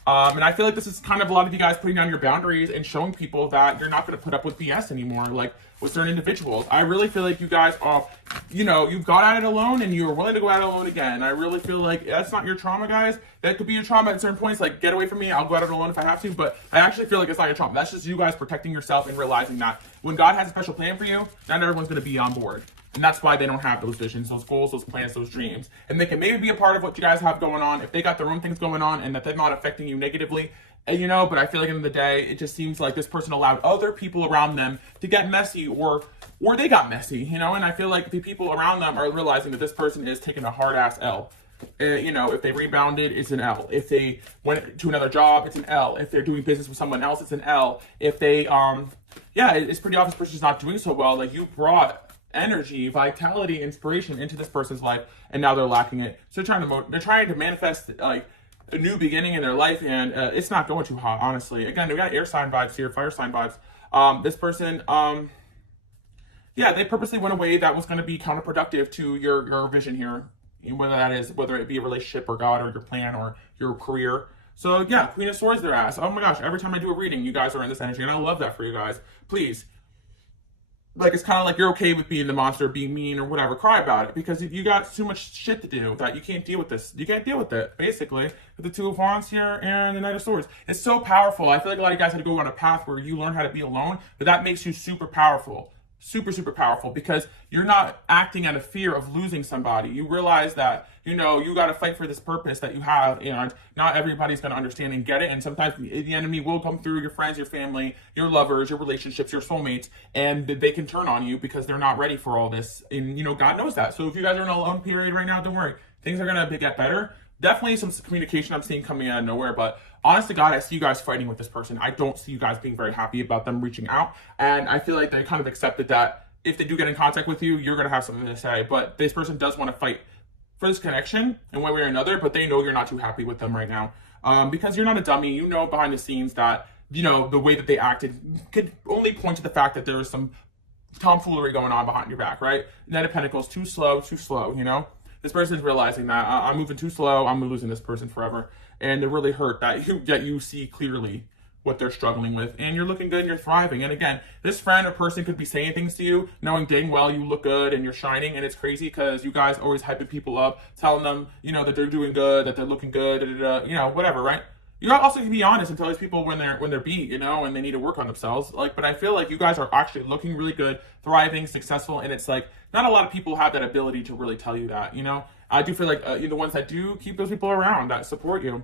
And I feel like this is kind of a lot of you guys putting down your boundaries and showing people that you're not going to put up with BS anymore, like with certain individuals. I really feel like you guys are, you know, you've got at it alone and you're willing to go at it alone again. I really feel like that's not your trauma, guys. That could be your trauma at certain points, like get away from me, I'll go at it alone if I have to, but I actually feel like it's not your trauma. That's just you guys protecting yourself and realizing that when God has a special plan for you, not everyone's going to be on board. And that's why they don't have those visions, those goals, those plans, those dreams. And they can maybe be a part of what you guys have going on if they got their own things going on and that they're not affecting you negatively. And, you know, but I feel like at the end of the day, it just seems like this person allowed other people around them to get messy or they got messy, you know? And I feel like the people around them are realizing that this person is taking a hard-ass L. You know, if they rebounded, it's an L. If they went to another job, it's an L. If they're doing business with someone else, it's an L. If they, yeah, it's pretty obvious this person's not doing so well. Like, you brought energy, vitality, inspiration into this person's life, and now they're lacking it. So they're trying to manifest like a new beginning in their life, and it's not going too hot, honestly. Again, we got air sign vibes here, fire sign vibes. This person, yeah, they purposely went away that was going to be counterproductive to your vision here, whether it be a relationship or God or your plan or your career. So yeah, Queen of Swords, their ass. Oh my gosh, every time I do a reading, you guys are in this energy, and I love that for you guys. Please. Like, it's kind of like you're okay with being the monster, being mean or whatever. Cry about it, because if you got too much shit to do that you can't deal with this. You can't deal with it, basically. With the Two of Wands here and the Knight of Swords. It's so powerful. I feel like a lot of you guys had to go on a path where you learn how to be alone, but that makes you super powerful. Super, super powerful, because you're not acting out of fear of losing somebody. You realize that, you know, you got to fight for this purpose that you have, and not everybody's going to understand and get it. And sometimes the enemy will come through your friends, your family, your lovers, your relationships, your soulmates, and they can turn on you because they're not ready for all this. And, you know, God knows that. So if you guys are in a alone period right now, don't worry. Things are going to get better. Definitely some communication I'm seeing coming out of nowhere, but honest to God, I see you guys fighting with this person. I don't see you guys being very happy about them reaching out, and I feel like they kind of accepted that if they do get in contact with you, you're going to have something to say, but this person does want to fight for this connection in one way or another, but they know you're not too happy with them right now. Because you're not a dummy. You know behind the scenes that, you know, the way that they acted could only point to the fact that there was some tomfoolery going on behind your back, right? Knight of Pentacles, too slow, you know? This person's realizing that I'm moving too slow, I'm losing this person forever. And they're really hurt that you see clearly what they're struggling with. And you're looking good and you're thriving. And again, this friend or person could be saying things to you, knowing dang well you look good and you're shining. And it's crazy because you guys always hyping people up, telling them, you know, that they're doing good, that they're looking good, you know, whatever, right? You also can be honest and tell these people when they're beat, you know, and they need to work on themselves. Like, but I feel like you guys are actually looking really good, thriving, successful, and it's like not a lot of people have that ability to really tell you that, you know. I do feel like you're the ones that do keep those people around that support you.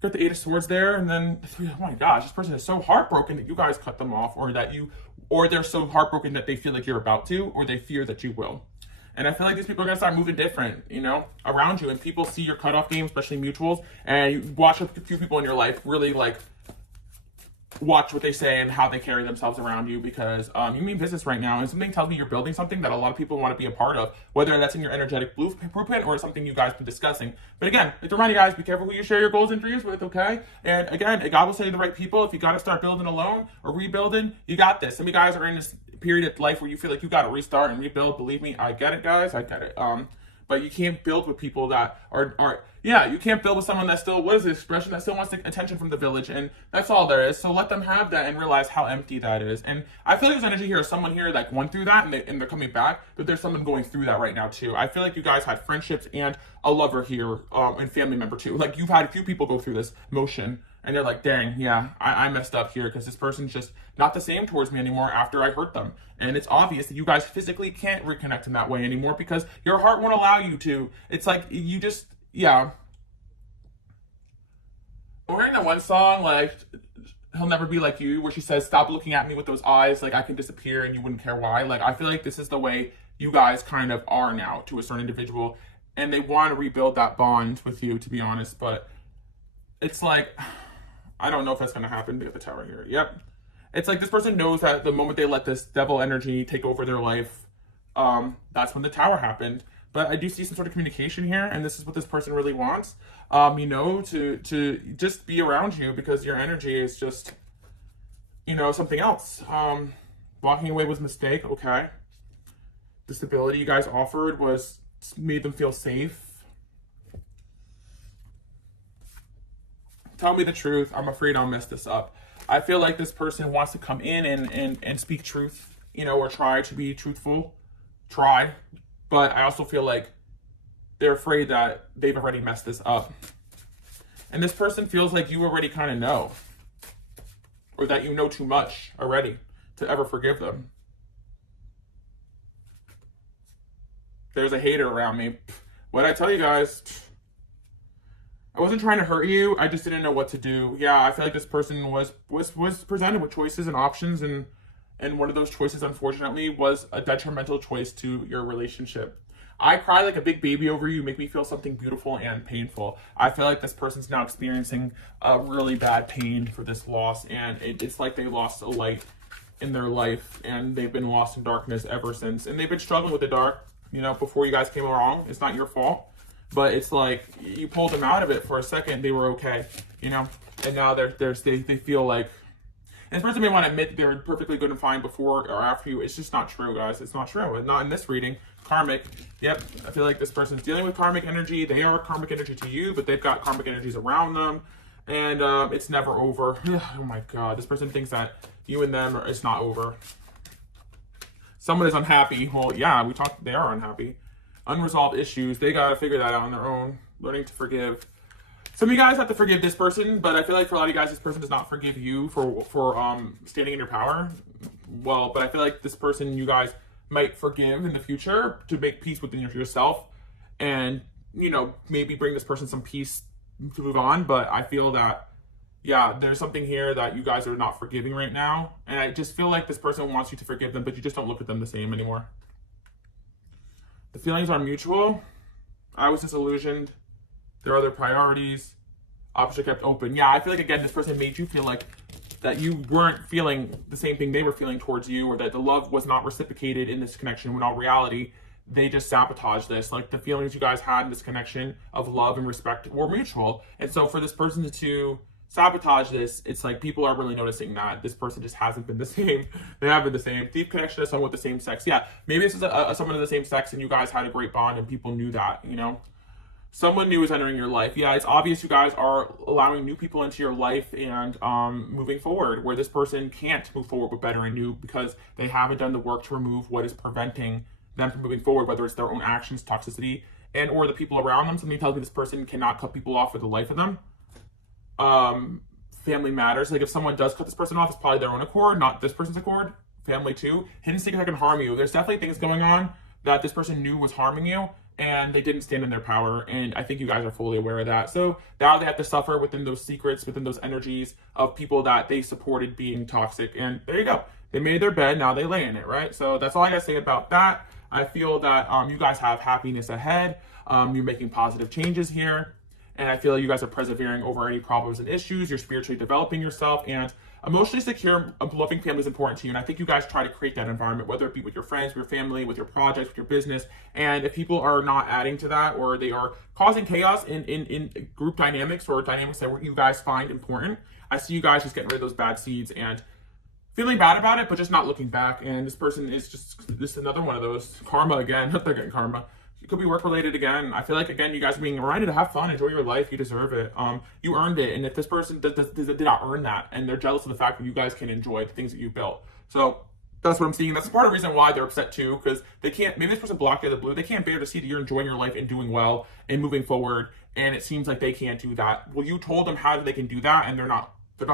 Got the Eight of Swords there, and then oh my gosh, this person is so heartbroken that you guys cut them off, or they're so heartbroken that they feel like you're about to, or they fear that you will. And I feel like these people are going to start moving different, you know, around you. And people see your cutoff game, especially mutuals, and you watch a few people in your life really, like, watch what they say and how they carry themselves around you, because you mean business right now. And something tells me you're building something that a lot of people want to be a part of, whether that's in your energetic blueprint or something you guys have been discussing. But again, like to remind you guys, be careful who you share your goals and dreams with, okay? And again, God will send you the right people. If you got to start building alone or rebuilding, you got this. Some of you guys are in this period of life where you feel like you got to restart and rebuild. Believe me, I get it, guys. I get it. But you can't build with people that you can't build with someone that still, what is the expression, that still wants the attention from the village, and that's all there is. So let them have that and realize how empty that is. And I feel like there's energy here of someone here that went through that and they're coming back, but there's someone going through that right now too. I feel like you guys had friendships and a lover here, and family member too. Like you've had a few people go through this motion, and they're like, dang, yeah, I messed up here because this person's just not the same towards me anymore after I hurt them. And it's obvious that you guys physically can't reconnect in that way anymore because your heart won't allow you to. It's like you just, yeah. I'm hearing that one song, like, He'll Never Be Like You, where she says, stop looking at me with those eyes, like I can disappear and you wouldn't care why. Like, I feel like this is the way you guys kind of are now to a certain individual, and they want to rebuild that bond with you, to be honest, but it's like, I don't know if that's going to happen. They have the Tower here. Yep. It's like this person knows that the moment they let this devil energy take over their life, that's when the Tower happened. But I do see some sort of communication here, and this is what this person really wants, you know, to just be around you because your energy is just, you know, something else. Walking away was a mistake, okay. The stability you guys offered made them feel safe. Tell me the truth. I'm afraid I'll mess this up. I feel like this person wants to come in and speak truth, you know, or try to be truthful. But I also feel like they're afraid that they've already messed this up. And this person feels like you already kind of know, or that you know too much already to ever forgive them. There's a hater around me. What'd I tell you guys? I wasn't trying to hurt you. I just didn't know what to do. Yeah, I feel like this person was presented with choices and options, and one of those choices, unfortunately, was a detrimental choice to your relationship. I cry like a big baby over you, make me feel something beautiful and painful. I feel like this person's now experiencing a really bad pain for this loss, and it's like they lost a light in their life, and they've been lost in darkness ever since. And they've been struggling with the dark, you know, before you guys came along. It's not your fault. But it's like you pulled them out of it for a second. They were okay, you know, and now they feel like. And this person may want to admit that they were perfectly good and fine before or after you. It's just not true, guys. It's not true. Not in this reading. Karmic. Yep. I feel like this person's dealing with karmic energy. They are karmic energy to you, but they've got karmic energies around them, and it's never over. Oh my God. This person thinks that you and them it's not over. Someone is unhappy. Well, yeah, they are unhappy. Unresolved issues, they gotta figure that out on their own. Learning to forgive. Some of you guys have to forgive this person, but I feel like for a lot of you guys, this person does not forgive you for standing in your power. Well, but I feel like this person you guys might forgive in the future to make peace within yourself, and you know, maybe bring this person some peace to move on. But I feel that, yeah, there's something here that you guys are not forgiving right now, and I just feel like this person wants you to forgive them, but you just don't look at them the same anymore. The feelings are mutual. I was disillusioned. There are other priorities. Options kept open. Yeah, I feel like, again, this person made you feel like that you weren't feeling the same thing they were feeling towards you, or that the love was not reciprocated in this connection, when all reality, they just sabotage this. Like the feelings you guys had in this connection of love and respect were mutual. And so for this person to sabotage this, it's like people are really noticing that this person just hasn't been the same. They haven't been the same. Deep connection to someone with the same sex. Yeah, maybe this is someone of the same sex and you guys had a great bond and people knew that, you know? Someone new is entering your life. Yeah, it's obvious you guys are allowing new people into your life and moving forward, where this person can't move forward with better and new because they haven't done the work to remove what is preventing them from moving forward, whether it's their own actions, toxicity, and or the people around them. Something tells me this person cannot cut people off for the life of them. Family matters. Like if someone does cut this person off, it's probably their own accord, not this person's accord. Family too. Hidden secrets that can harm you. There's definitely things going on that this person knew was harming you, and they didn't stand in their power, and I think you guys are fully aware of that. So now they have to suffer within those secrets, within those energies of people that they supported being toxic, and there you go. They made their bed, now they lay in it, right? So that's all I gotta say about that. I feel that you guys have happiness ahead. You're making positive changes here, and I feel you guys are persevering over any problems and issues. You're spiritually developing yourself, and emotionally secure, a loving family is important to you. And I think you guys try to create that environment, whether it be with your friends, with your family, with your projects, with your business. And if people are not adding to that, or they are causing chaos in group dynamics or dynamics that you guys find important, I see you guys just getting rid of those bad seeds and feeling bad about it, but just not looking back. And this person is just another one of those. Karma again. They're getting karma. It could be work related again. I feel like, again, you guys are being reminded to have fun, enjoy your life. You deserve it. You earned it. And if this person did not earn that, and they're jealous of the fact that you guys can enjoy the things that you built. So that's what I'm seeing. That's part of the reason why they're upset too, because they can't, maybe this person blocked you out of the blue. They can't bear to see that you're enjoying your life and doing well and moving forward. And it seems like they can't do that. Well, you told them how they can do that, and they're not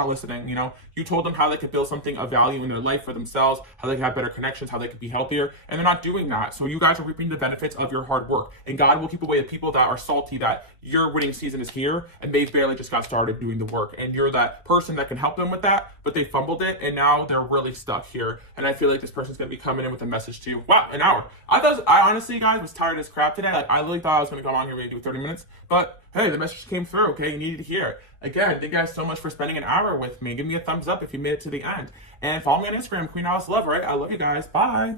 listening. You know, you told them how they could build something of value in their life for themselves, how they could have better connections, how they could be healthier, and they're not doing that. So you guys are reaping the benefits of your hard work, and God will keep away the people that are salty that your winning season is here and they've barely just got started doing the work, and you're that person that can help them with that, but they fumbled it and now they're really stuck here. And I feel like this person's going to be coming in with a message to you. Wow, an hour. I honestly, guys, was tired as crap today. Like, I really thought I was going to come on here maybe do 30 minutes, but hey, the message came through. Okay, you needed to hear it. Again, thank you guys so much for spending an hour with me. Give me a thumbs up if you made it to the end. And follow me on Instagram, Queen Alice Love, right? I love you guys. Bye.